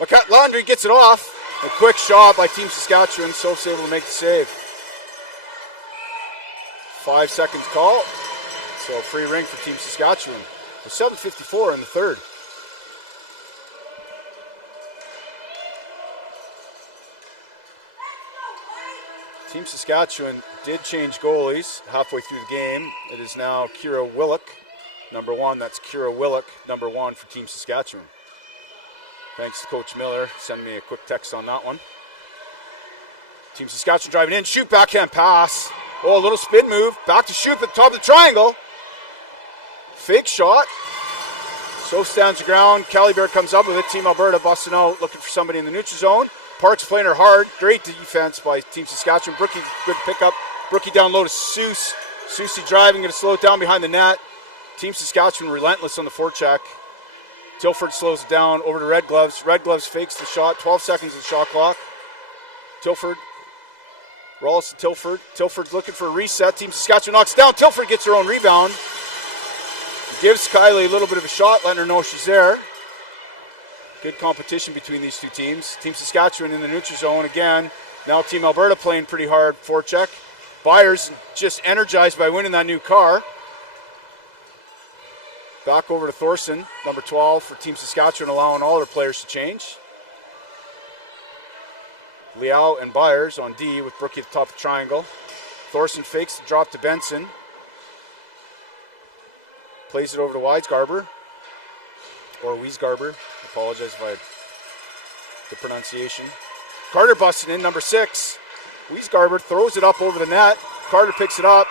Look at Landry, gets it off. A quick shot by Team Saskatchewan. Soph's able to make the save. 5 seconds call. So free ring for Team Saskatchewan. With 7:54 in the third. Team Saskatchewan did change goalies halfway through the game. It is now Kira Willock, number 1. That's Kira Willock, number 1 for Team Saskatchewan. Thanks to Coach Miller. Send me a quick text on that one. Team Saskatchewan driving in. Shoot, backhand pass. Oh, a little spin move. Back to shoot at the top of the triangle. Fake shot. So stands the ground. Callie Bear comes up with it. Team-Alberta busting out, looking for somebody in the neutral zone. Parks playing her hard. Great defense by Team Saskatchewan. Brookie, good pickup. Brookie down low to Seuss. Susie driving, going to slow it down behind the net. Team Saskatchewan relentless on the forecheck. Tilford slows it down over to Red Gloves. Red Gloves fakes the shot. 12 seconds of the shot clock. Tilford. Rolls to Tilford. Tilford's looking for a reset. Team Saskatchewan knocks it down. Tilford gets her own rebound. Gives Kylie a little bit of a shot, letting her know she's there. Good competition between these two teams. Team Saskatchewan in the neutral zone again. Now Team-Alberta playing pretty hard forecheck. Byers just energized by winning that new car. Back over to Thorson, number 12 for Team Saskatchewan, allowing all their players to change. Liao and Byers on D with Brookie at the top of the triangle. Thorson fakes the drop to Benson. Plays it over to Weisgarber. Or Weisgarber. Apologize if I had the pronunciation. Carter busting in, number 6. Weisgarber throws it up over the net. Carter picks it up.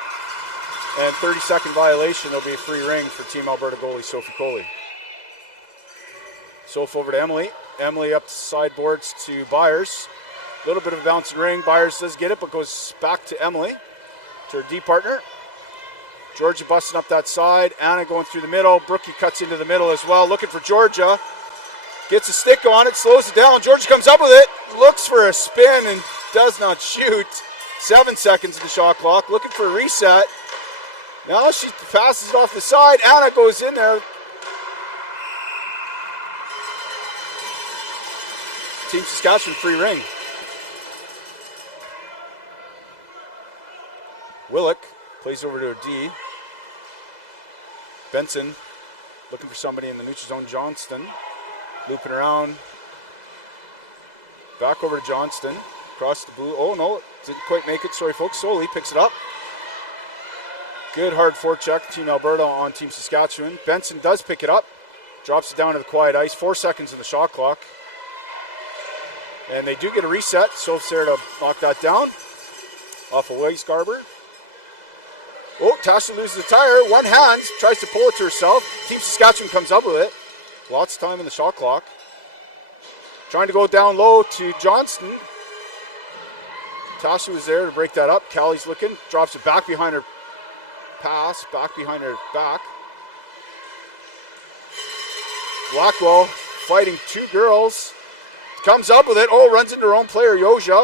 And 30-second violation. There'll be a free ring for Team-Alberta goalie Sophie Coley. Soph over to Emily. Emily up the sideboards to Byers. A little bit of a bouncing ring. Byers does get it, but goes back to Emily, to her D partner. Georgia busting up that side. Anna going through the middle. Brookie cuts into the middle as well. Looking for Georgia. Gets a stick on it. Slows it down. Georgia comes up with it. Looks for a spin and does not shoot. 7 seconds of the shot clock. Looking for a reset. Now she passes it off the side. Anna goes in there. Team Saskatchewan free ring. Willock plays over to a D. Benson looking for somebody in the neutral zone. Johnston looping around. Back over to Johnston. Across the blue. Oh no, didn't quite make it. Sorry folks. Soley picks it up. Good hard forecheck. Team-Alberta on Team Saskatchewan. Benson does pick it up. Drops it down to the quiet ice. 4 seconds of the shot clock. And they do get a reset. Soph's there to knock that down. Off of Weisgarber. Oh, Tasha loses the tire. One hand. Tries to pull it to herself. Team Saskatchewan comes up with it. Lots of time in the shot clock. Trying to go down low to Johnston. Tasha was there to break that up. Callie's looking. Drops it back behind her pass. Back behind her back. Blackwell fighting 2 girls. Comes up with it. Oh, runs into her own player, Yoja.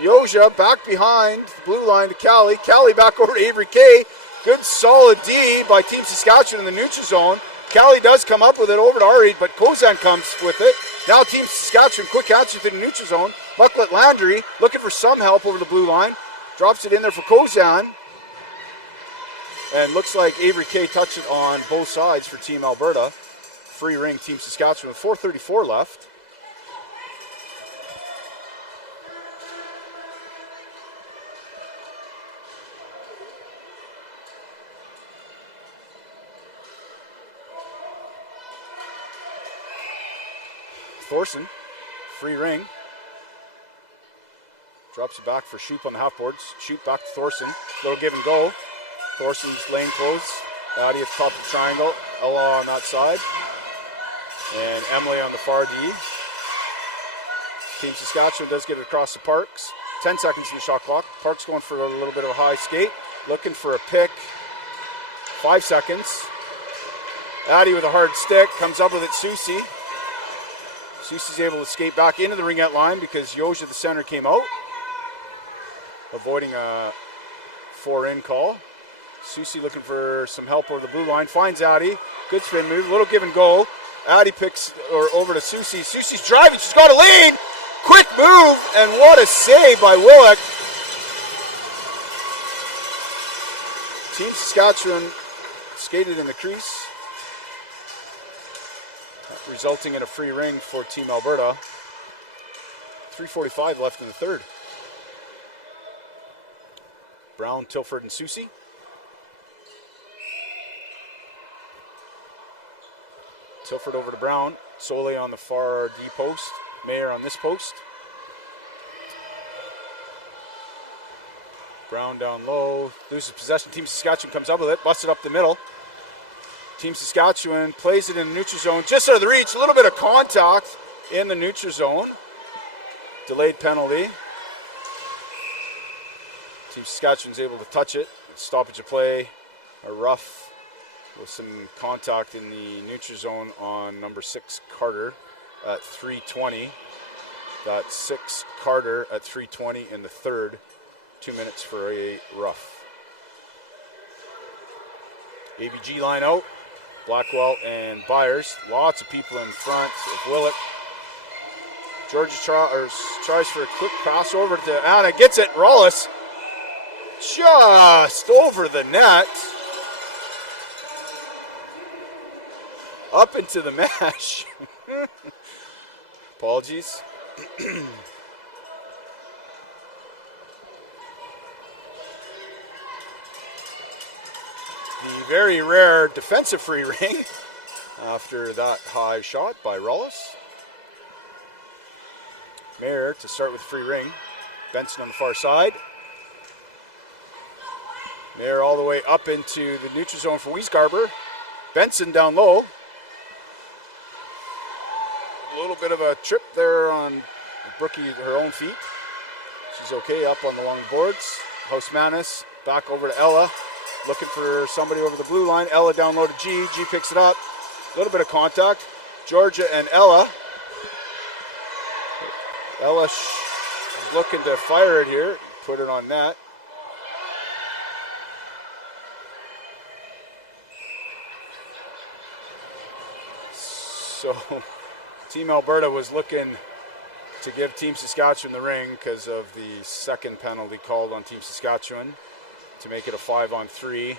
Yoja back behind the blue line to Callie. Callie back over to Avery Kay. Good solid D by Team Saskatchewan in the neutral zone. Callie does come up with it over to Ari, but Kozan comes with it. Now Team Saskatchewan, quick answer to the neutral zone. Bucklet Landry looking for some help over the blue line. Drops it in there for Kozan. And looks like Avery Kay touched it on both sides for Team-Alberta. Free ring Team Saskatchewan with 4:34 left. Thorson, free ring. Drops it back for Shoop on the half boards. Shoop back to Thorson. Little give and go. Thorson's lane closed. Addie at the top of the triangle. Ella on that side. And Emily on the far D. Team Saskatchewan does get it across the Parks. 10 seconds in the shot clock. Parks going for a little bit of a high skate. Looking for a pick. 5 seconds. Addie with a hard stick. Comes up with it, Susie. Susie's able to skate back into the ringette line because Yoja, the center, came out. Avoiding a 4-in call. Susie looking for some help over the blue line. Finds Addie. Good spin move. Little give and go. Addie picks or over to Susie. Susie's driving. She's got a lane. Quick move, and what a save by Willock. Team Saskatchewan skated in the crease, resulting in a free ring for Team-Alberta. 3:45 left in the third. Brown, Tilford, and Susie. Tilford over to Brown. Soley on the far D post. Mayer on this post. Brown down low. Loses possession. Team Saskatchewan comes up with it. Busted up the middle. Team Saskatchewan plays it in the neutral zone. Just out of the reach. A little bit of contact in the neutral zone. Delayed penalty. Team Saskatchewan's able to touch it. Stoppage of play. A rough with some contact in the neutral zone on number 6 Carter at 3:20. That's 6 Carter at 3:20 in the third. 2 minutes for a rough. ABG line out. Blackwell and Byers. Lots of people in front of Willett. Georgia tries for a quick pass over to Anna. Gets it. Rollis just over the net. Up into the mesh. Apologies. The very rare defensive free ring after that high shot by Rollis. Mayer to start with free ring. Benson on the far side. Mayer all the way up into the neutral zone for Wiesgarber. Benson down low. A little bit of a trip there on Brookie, her own feet. She's okay up on the long boards. Hausmanis back over to Ella. Looking for somebody over the blue line. Ella down low to G. G picks it up. A little bit of contact. Georgia and Ella. Ella looking to fire it here. Put it on net. So Team-Alberta was looking to give Team Saskatchewan the ring because of the second penalty called on Team Saskatchewan to make it a 5-on-3.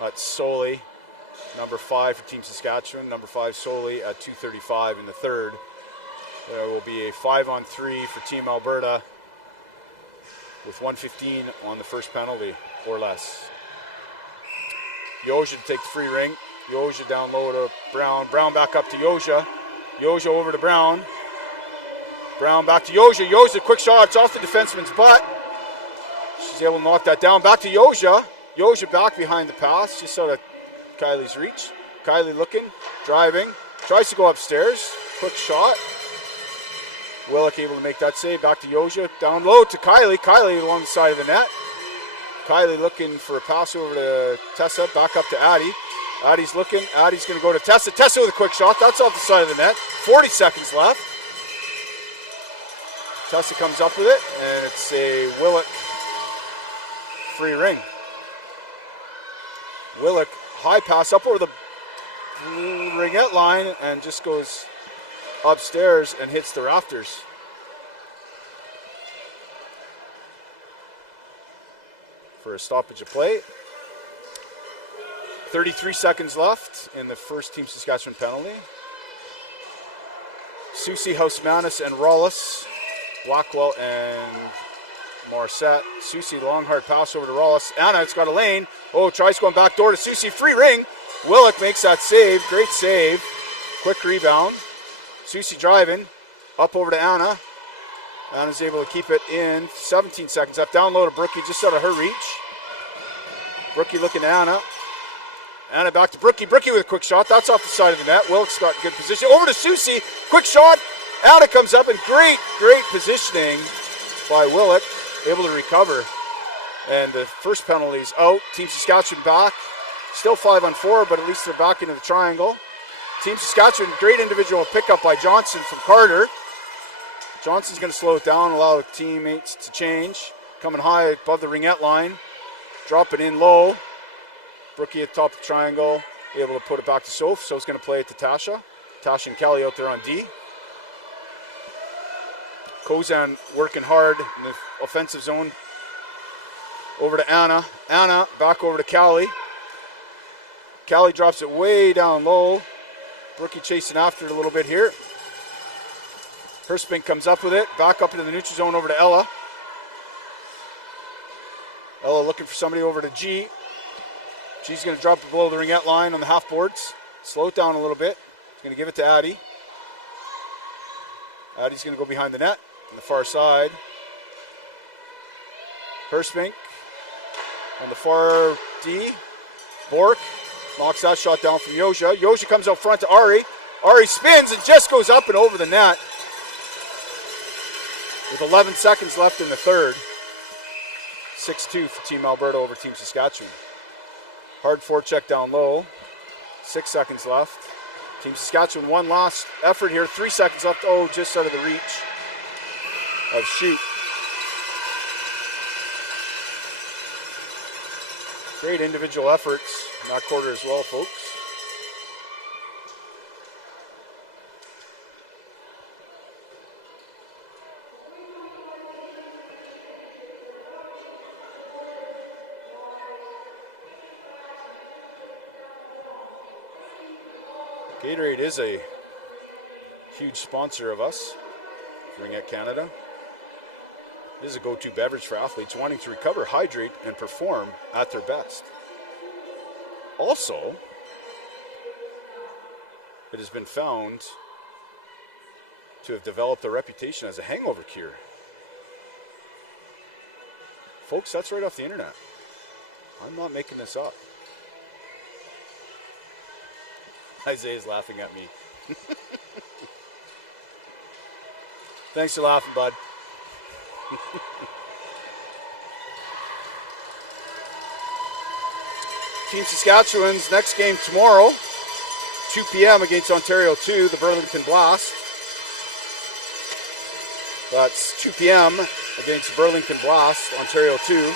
That's Soley, number 5 for Team Saskatchewan, number 5 Soley at 2:35 in the third. There will be a 5-on-3 for Team-Alberta with 1:15 on the first penalty or less. Yoja to take the free ring. Yoja down low to Brown. Brown back up to Yoja. Yoja over to Brown. Brown back to Yoja. Yoja, quick shot. It's off the defenseman's butt. She's able to knock that down. Back to Yoja. Yoja back behind the pass. Just out of Kylie's reach. Kylie looking, driving. Tries to go upstairs. Quick shot. Willock able to make that save. Back to Yoja. Down low to Kylie. Kylie along the side of the net. Kylie looking for a pass over to Tessa. Back up to Addie. Addie's looking. Addie's going to go to Tessa. Tessa with a quick shot. That's off the side of the net. 40 seconds left. Tessa comes up with it, and it's a Willock free ring. Willock, high pass up over the ringette line and just goes upstairs and hits the rafters. For a stoppage of play. 33 seconds left in the first Team Saskatchewan penalty. Susie, Hausmanis, and Rollis. Blackwell and Morissette. Susie, long hard pass over to Rollis. Anna, it's got a lane. Oh, tries going back door to Susie. Free ring. Willock makes that save. Great save. Quick rebound. Susie driving. Up over to Anna. Anna's able to keep it in. 17 seconds left. Down low to Brookie, just out of her reach. Brookie looking to Anna. Anna back to Brookie. Brookie with a quick shot. That's off the side of the net. Willock's got good position. Over to Susie. Quick shot. Anna comes up and great positioning by Willock. Able to recover. And the first penalty's out. Team Saskatchewan back. Still 5-on-4, but at least they're back into the triangle. Team Saskatchewan, great individual pickup by Johnson from Carter. Johnson's going to slow it down, allow the teammates to change. Coming high above the ringette line. Drop it in low. Brookie at the top of the triangle. Able to put it back to Soph. Soph's going to play it to Tasha. Tasha and Kelly out there on D. Kozan working hard in the offensive zone. Over to Anna. Anna back over to Callie. Callie drops it way down low. Brookie chasing after it a little bit here. Herspink comes up with it. Back up into the neutral zone over to Ella. Ella looking for somebody over to G. G's going to drop it below the ringette line on the half boards. Slow it down a little bit. He's going to give it to Addie. Addie's going to go behind the net on the far side. Herspink on the far D. Bork knocks that shot down from Yoja. Yoja comes out front to Ari. Ari spins and just goes up and over the net. With 11 seconds left in the third. 6-2 for Team Alberta over Team Saskatchewan. Hard forecheck down low. 6 seconds left. Team Saskatchewan one last effort here. 3 seconds left. Oh, just out of the reach of shoot. Great individual efforts in that quarter as well, folks. Gatorade is a huge sponsor of us, Ringette Canada. This is a go-to beverage for athletes wanting to recover, hydrate, and perform at their best. Also, it has been found to have developed a reputation as a hangover cure. Folks, that's right off the internet. I'm not making this up. Isaiah's laughing at me. Thanks for laughing, bud. Team Saskatchewan's next game tomorrow, 2 p.m. against Ontario 2, the Burlington Blast. That's 2 p.m. against Burlington Blast, Ontario 2.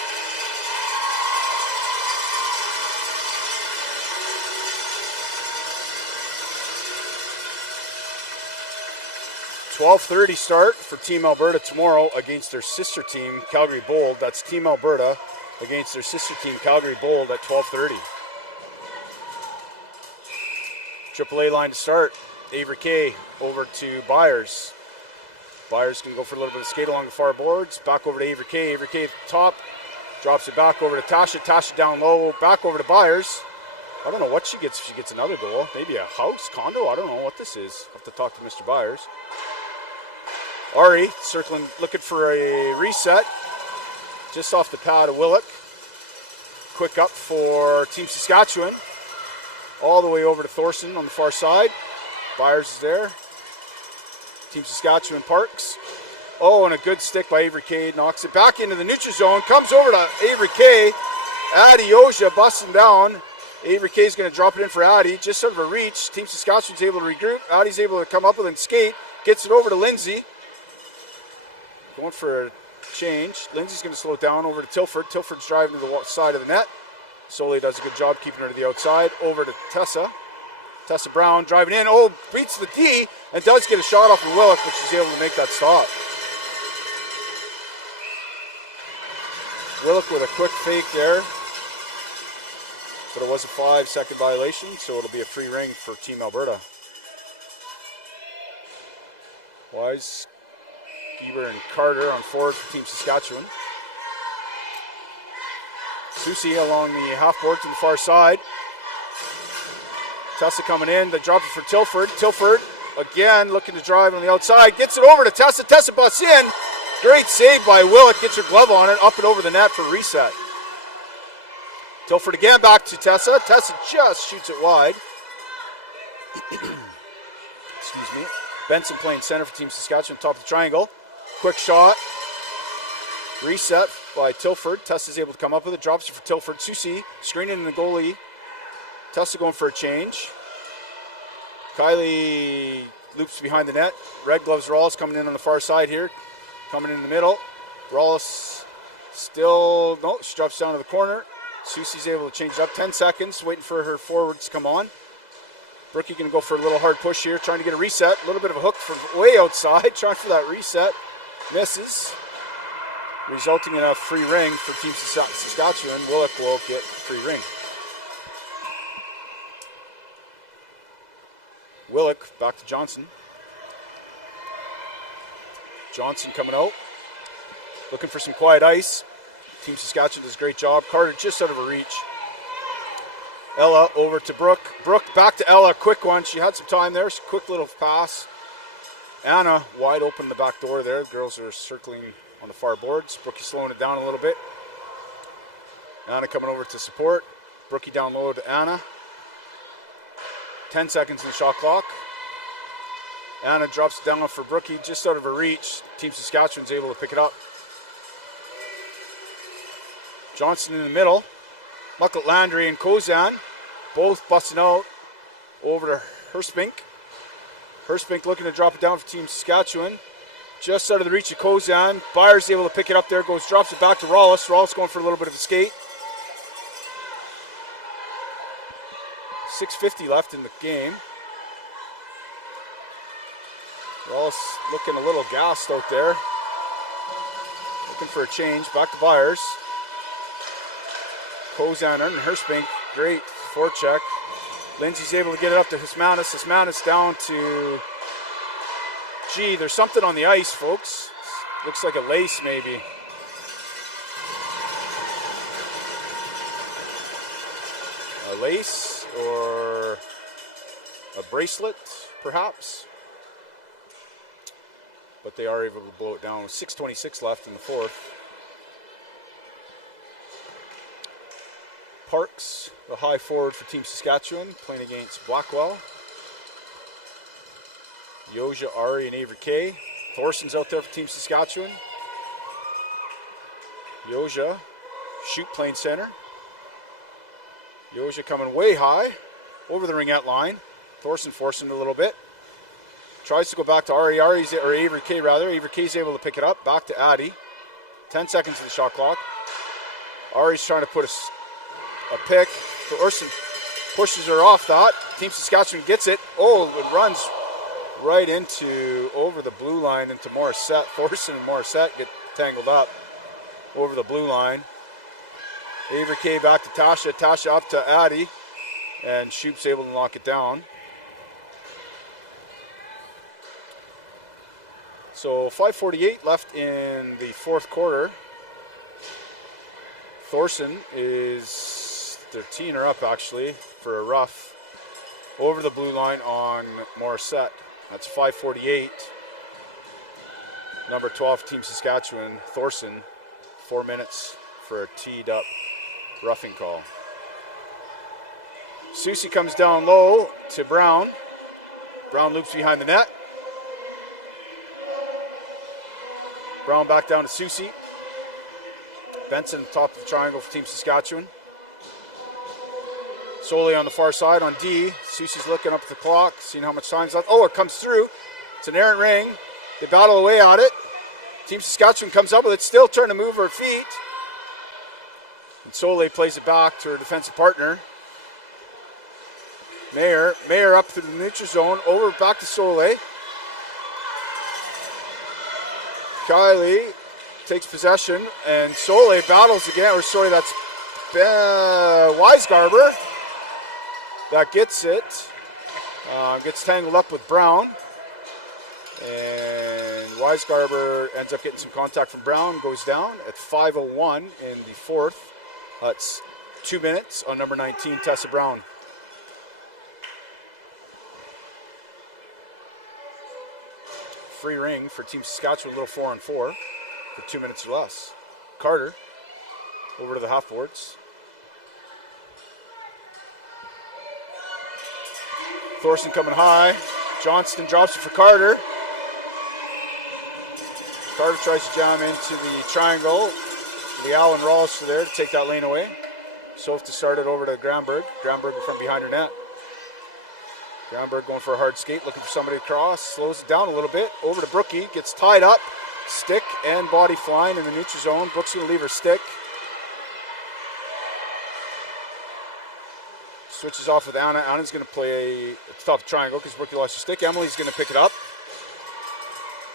.12:30 start for Team Alberta tomorrow against their sister team, Calgary Bold. That's Team Alberta against their sister team, Calgary Bold, at 12:30. AAA line to start. Avery K over to Byers. Byers can go for a little bit of skate along the far boards. Back over to Avery K. Avery K at the top. Drops it back over to Tasha. Tasha down low. Back over to Byers. I don't know what she gets if she gets another goal. Maybe a house, condo? I don't know what this is. I'll have to talk to Mr. Byers. Ari circling, looking for a reset. Just off the pad of Willock. Quick up for Team Saskatchewan. All the way over to Thorson on the far side. Byers is there. Team Saskatchewan Parks. Oh, and a good stick by Avery K. Knocks it back into the neutral zone. Comes over to Avery K. Addie Oja busting down. Avery K is going to drop it in for Addie. Just out of a reach. Team Saskatchewan's able to regroup. Addie's able to come up with and skate. Gets it over to Lindsay. Going for a change. Lindsay's going to slow it down over to Tilford. Tilford's driving to the side of the net. Soleil does a good job keeping her to the outside. Over to Tessa. Tessa Brown driving in. Oh, beats the D and does get a shot off of Willock, but she's able to make that stop. Willock with a quick fake there. But it was a 5-second violation, so it'll be a free ring for Team Alberta. Wise, Geber, and Carter on forward for Team Saskatchewan. Susie along the half board to the far side. Tessa coming in. They drop it for Tilford. Tilford again looking to drive on the outside. Gets it over to Tessa. Tessa busts in. Great save by Willock. Gets her glove on it. Up and over the net for reset. Tilford again back to Tessa. Tessa just shoots it wide. Excuse me. Benson playing center for Team Saskatchewan. Top of the triangle. Quick shot. Reset by Tilford. Tessa's able to come up with it. Drops it for Tilford. Susie screening in the goalie. Tessa going for a change. Kylie loops behind the net. Red gloves Rawls coming in on the far side here. Coming in the middle. Rawls still, no, she drops down to the corner. Susie's able to change it up. 10 seconds, waiting for her forwards to come on. Brookie going to go for a little hard push here, trying to get a reset. A little bit of a hook from way outside, trying for that reset. Misses, resulting in a free ring for Team Saskatchewan. Willick will get free ring. Willick back to Johnson. Johnson coming out, looking for some quiet ice. Team Saskatchewan does a great job. Carter just out of her reach. Ella over to Brooke. Brooke back to Ella. Quick one. She had some time there. Quick little pass. Anna wide open the back door there. The girls are circling on the far boards. Brookie slowing it down a little bit. Anna coming over to support. Brookie down low to Anna. 10 seconds in the shot clock. Anna drops it down for Brookie, just out of her reach. Team Saskatchewan's able to pick it up. Johnson in the middle. Mucklet Landry and Kozan both busting out over to Herspink. Herspink looking to drop it down for Team Saskatchewan. Just out of the reach of Kozan. Byers able to pick it up there, drops it back to Rollis. Rollis going for a little bit of a skate. 6:50 left in the game. Rollis looking a little gassed out there. Looking for a change. Back to Byers. Kozan and Herspink. Great forecheck. Lindsay's able to get it up to Hismanis. Hismanis down to... Gee, there's something on the ice, folks. Looks like a lace, maybe. A lace or a bracelet, perhaps. But they are able to blow it down. 6:26 left in the fourth. Parks, the high forward for Team Saskatchewan, playing against Blackwell. Yoja, Ari, and Avery Kay. Thorson's out there for Team Saskatchewan. Yoja, shoot playing center. Yoja coming way high, over the ringette line. Thorson forcing it a little bit. Tries to go back to Ari. Or Avery Kay rather. Avery Kay's able to pick it up. Back to Addy. 10 seconds of the shot clock. Ari's trying to put a pick. Thorson pushes her off that. Team Saskatchewan gets it. Oh, it runs right over the blue line into Morissette. Thorson and Morissette get tangled up over the blue line. Avery Kay back to Tasha. Tasha up to Addy. And Shoop's able to knock it down. So 5:48 left in the fourth quarter. Thorson they're teeing her up actually for a rough over the blue line on Morissette. That's 5:48. Number 12, Team Saskatchewan, Thorson, 4 minutes for a teed up roughing call. Susie comes down low to Brown. Brown loops behind the net. Brown back down to Susie. Benson top of the triangle for Team Saskatchewan. Solely on the far side on D. Susie's looking up at the clock, seeing how much time's left. Oh, it comes through. It's an errant ring. They battle away at it. Team Saskatchewan comes up with it, still trying to move her feet. And Soleil plays it back to her defensive partner. Mayer up through the neutral zone, over back to Soleil. Kylie takes possession, and Soleil battles again. Or sorry, that's Weisgarber that gets it. Gets tangled up with Brown. And Weisgarber ends up getting some contact from Brown, goes down at 5:01 in the fourth. That's 2 minutes on number 19, Tessa Brown. Free ring for Team Saskatchewan, a little 4-on-4 for 2 minutes or less. Carter over to the half boards. Thorson coming high. Johnston drops it for Carter. Carter tries to jam into the triangle. The Allen Rollis there to take that lane away. Soph to start it over to Granberg. Granberg from behind her net. Granberg going for a hard skate, looking for somebody to cross. Slows it down a little bit. Over to Brookie. Gets tied up. Stick and body flying in the neutral zone. Brooks going to leave her stick. Switches off with Anna. Anna's going to play a tough triangle because Brookie lost her stick. Emily's going to pick it up.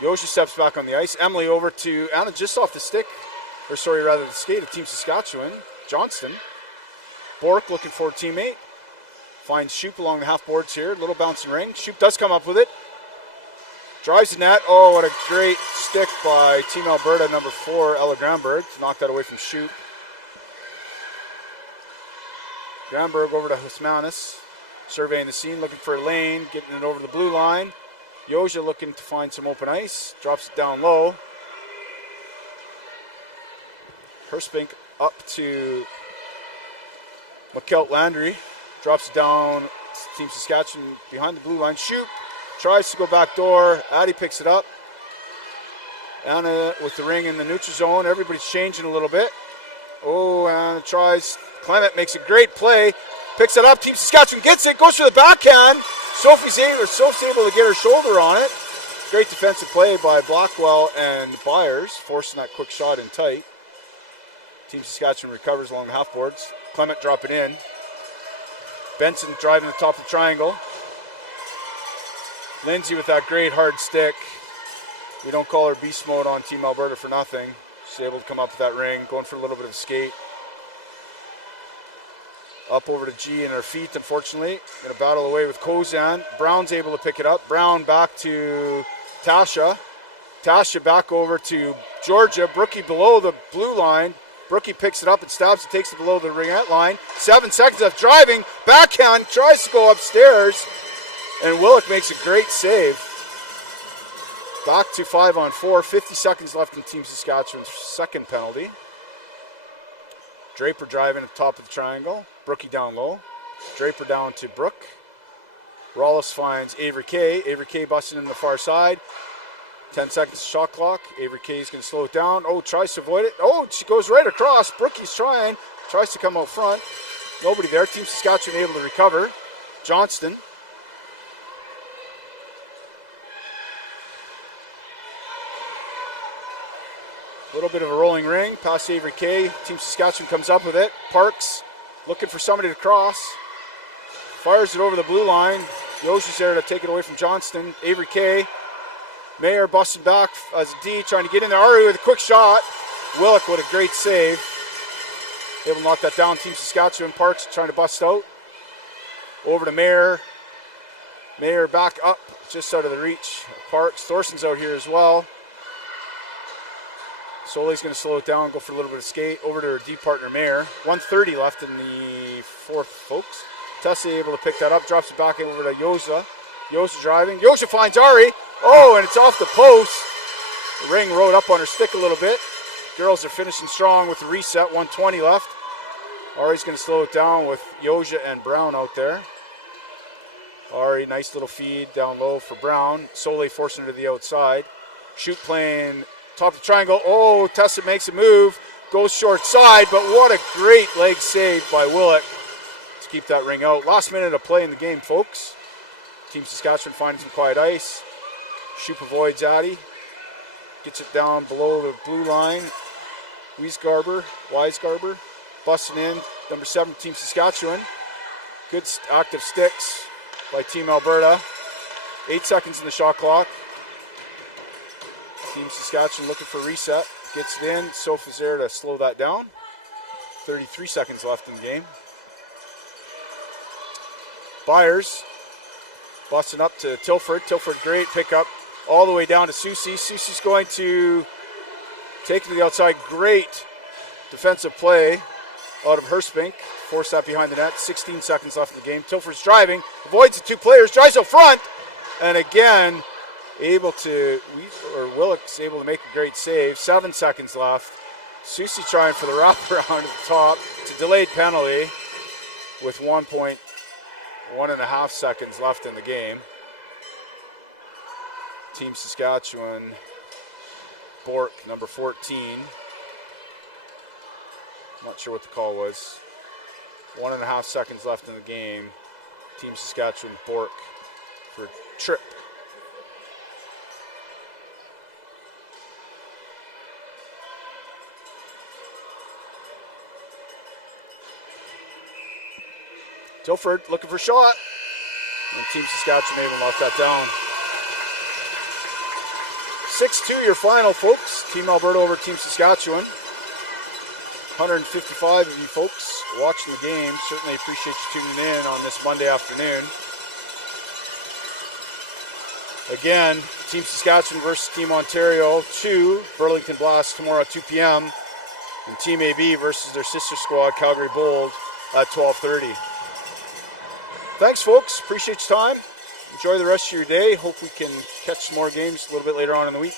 Yoshi steps back on the ice. Emily over to Anna just off the stick. Or sorry, rather the skate of Team Saskatchewan. Johnston. Bork looking for a teammate. Finds Shoop along the half boards here. Little bouncing ring. Shoop does come up with it. Drives the net. Oh, what a great stick by Team-Alberta number 4, Ella Granberg. To knock that away from Shoop. Granberg over to Husmanis. Surveying the scene, looking for a lane. Getting it over the blue line. Yoja looking to find some open ice. Drops it down low. Herspink up to McKelt Landry. Drops it down. Team Saskatchewan behind the blue line. Shoop tries to go back door. Addie picks it up. Anna with the ring in the neutral zone. Everybody's changing a little bit. Oh, Anna tries. Clement makes a great play. Picks it up. Team Saskatchewan gets it. Goes for the backhand. Sophie's able to get her shoulder on it. Great defensive play by Blackwell and Byers, forcing that quick shot in tight. Team Saskatchewan recovers along the half boards. Clement dropping in. Benson driving the top of the triangle. Lindsay with that great hard stick. We don't call her beast mode on Team-Alberta for nothing. She's able to come up with that ring, going for a little bit of a skate. Up over to G in her feet, unfortunately. Going to battle away with Kozan. Brown's able to pick it up. Brown back to Tasha. Tasha back over to Georgia. Brookie below the blue line. Brookie picks it up and stabs it, takes it below the ringette line. 7 seconds left driving. Backhand tries to go upstairs. And Willick makes a great save. Back to 5-on-4. 50 seconds left in Team Saskatchewan's second penalty. Draper driving at the top of the triangle. Brookie down low. Draper down to Brooke. Rollis finds Avery Kay. Avery Kay busting in the far side. 10 seconds shot clock. Avery Kay is going to slow it down. Oh, tries to avoid it. Oh, she goes right across. Brookie's trying. Tries to come out front. Nobody there. Team Saskatchewan able to recover. Johnston. A little bit of a rolling ring. Past Avery Kay. Team Saskatchewan comes up with it. Parks looking for somebody to cross. Fires it over the blue line. Yoshi's there to take it away from Johnston. Avery Kay. Mayer busting back as a D, trying to get in there. Ari with a quick shot. Willick with a great save. Able to knock that down. Team Saskatchewan. Parks trying to bust out. Over to Mayer. Mayer back up, just out of the reach. Parks. Thorson's out here as well. Solei's going to slow it down, go for a little bit of skate. Over to her D partner, Mayer. 1:30 left in the fourth, folks. Tessie able to pick that up, drops it back over to Yosa. Yosa driving. Yosa finds Ari. Oh, and it's off the post. The ring rode up on her stick a little bit. Girls are finishing strong with the reset. 1:20 left. Ari's going to slow it down with Yosa and Brown out there. Ari, nice little feed down low for Brown. Soleil forcing her to the outside. Shoot playing top of the triangle. Oh, Tessa makes a move. Goes short side, but what a great leg save by Willick to keep that ring out. Last minute of play in the game, folks. Team Saskatchewan finding some quiet ice. Shoop avoids Addy. Gets it down below the blue line. Weisgarber. Busting in. Number 7, Team Saskatchewan. Good active sticks by Team-Alberta. 8 seconds in the shot clock. Team Saskatchewan looking for reset. Gets it in. Sophie's there to slow that down. 33 seconds left in the game. Byers busting up to Tilford. Tilford, great pickup. All the way down to Susie. Susie's going to take it to the outside. Great defensive play out of Herspink. Force that behind the net. 16 seconds left in the game. Tilford's driving. Avoids the 2 players. Drives out front. And again, Willick's able to make a great save. 7 seconds left. Susie trying for the wraparound at the top. It's a delayed penalty with 1.5 seconds left in the game. Team Saskatchewan, Bork, number 14. I'm not sure what the call was. 1.5 seconds left in the game. Team Saskatchewan, Bork for trip. Tilford looking for a shot. And Team Saskatchewan able to knock that down. 6-2 your final, folks. Team Alberta over Team Saskatchewan. 155 of you folks watching the game. Certainly appreciate you tuning in on this Monday afternoon. Again, Team Saskatchewan versus Team Ontario 2, Burlington Blast tomorrow at 2 p.m. And Team AB versus their sister squad, Calgary Bold, at 12:30. Thanks, folks. Appreciate your time. Enjoy the rest of your day. Hope we can catch some more games a little bit later on in the week.